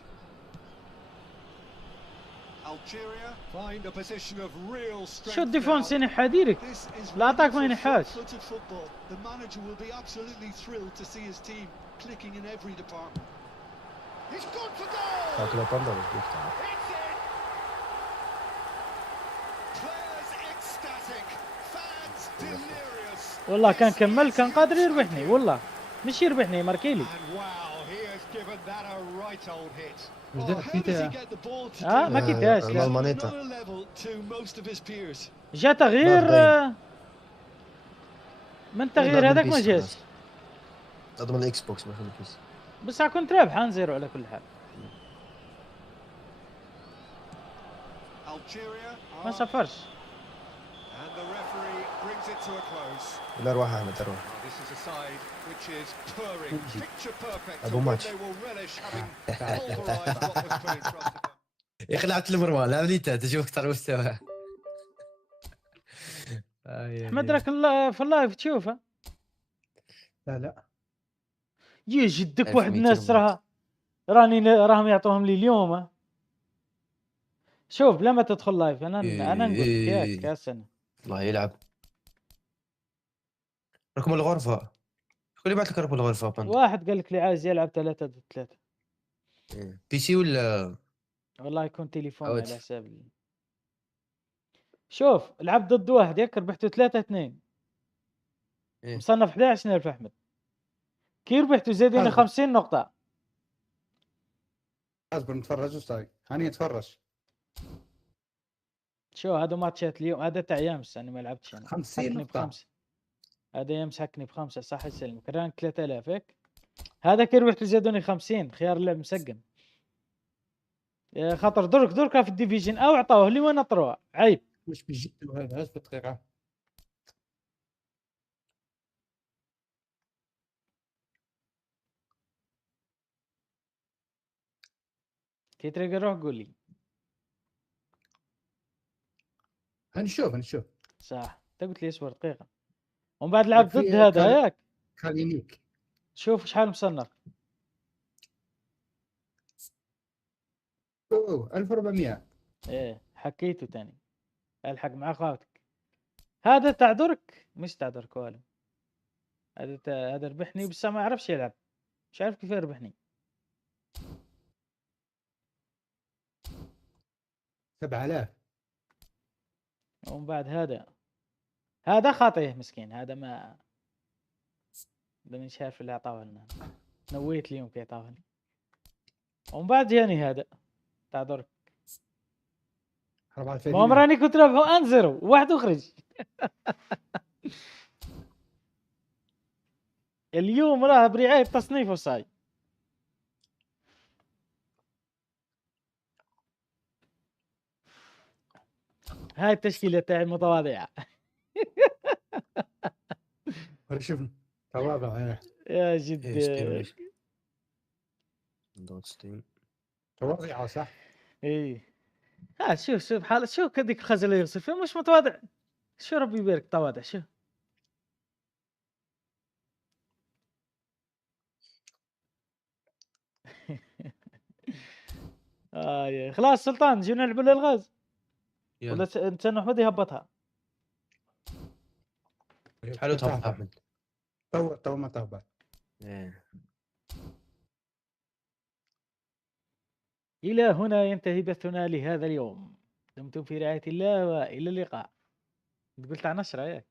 Algeria find a position of real strength. شو الديفونس now. ينحى ديريكت. This is لا أعطاك ما wonderful ينحاش. footed football. The manager will be absolutely thrilled to see his team clicking in every department. He's gone for goal. تاكل باندا وش بيك تعال. It's in. Players ecstatic. Fans delirious. والله كان كمل كان قادر يربحني والله. مش يربحني يماركيلي. And wow, he has given that a right old hit. Oh, ده how does he فيتا get the ball to Ah, do ما that? كيتهاش He's لا. on المانيتا. another level to most of his peers. جا تغيير باين. من تغيير هذاك ما جاش. اضمن الاكس بوكس ما في البيس. بس كنت رابح 1-0 على كل حال. Algeria ما are- سافرش. and the referee brings it to a close. لا روح احمد روح. Now, this is a side which is purring, picture perfect, أبو and when ماتش. they will relish having pulverized what was put in front of them. خلعت المروان عمليتها تشوف اكثر مستوى. احمد راك في اللايف تشوفه. لا يا جدك 1200 واحد الناس راهم يعطوهم لي اليوم ها. شوف بلا ما تدخل لايف انا نقول لك ياك يا سنة. الله يلعب. رقم الغرفة. شكون اللي بعث لك رقم الغرفة باندا؟ واحد قال لك لي عايز يلعب 3 ضد 3. بي سي ولا والله يكون تليفون أوت. على حساب شوف لعب ضد واحد ياك ربحته 3-2 إيه. مصنف 11 ألف أحمد. كي ربحته زادوني حاضر. 50 نقطة. اصبر نتفرج استاذ، هاني اتفرج. شو هذا ماتشات اليوم، هذا تاع يامس انا ما لعبتش انا. 50 حكني نقطة. ب5. هذا يامس حكني ب5 صح يسلمك. رانك 3000 هيك. هذا كي ربحته زادوني 50 خيار اللعب مسقم. خاطر درك في الديفيجن او عطاوه لي وانا طروع عيب. مش بجد هذا اصبر دقيقة. كي تريق روح قول لي. هنشوف. صح انت قلت لي اصبر دقيقة. ومن بعد لعب ضد في هذا ياك. كالينيك. شوف شحال مصنف. اوه 1400. ايه حكيته تاني. الحق مع خاوتك. هذا تاع درك مش تاع درك والو. هذا ربحني بس ما يعرفش يلعب. مش عارف كيف يربحني. 7000. ومن بعد هذا خاطيه مسكين. هذا ما مش عارف اللي عطاه لنا. نويت اليوم كي عطاه لي. ومن بعد جاني هذا تاع درك. 4000. ما راني كنت رابحه انزرو واحد اخرج. اليوم راه برعاية تصنيفه صاي. هاي التشكيلة تاعي المتواضعة. شوف تواضع. يا إيه جد. ستيم ضغط ستيم. تواضع صح. ايه شوف حالة شو كديك الخزلة يغسل فيه مش متواضع. شو ربي يبارك تواضع شو. يا خلاص سلطان جينا نلعب الالغاز. ولا يلا نستنى احمد يهبطها. حلو تهبط أحمد. تو ما تهبط. إيه. إلى هنا ينتهي بثنا لهذا اليوم. دمتم في رعاية الله وإلى اللقاء. قلت عن نشرة ياك.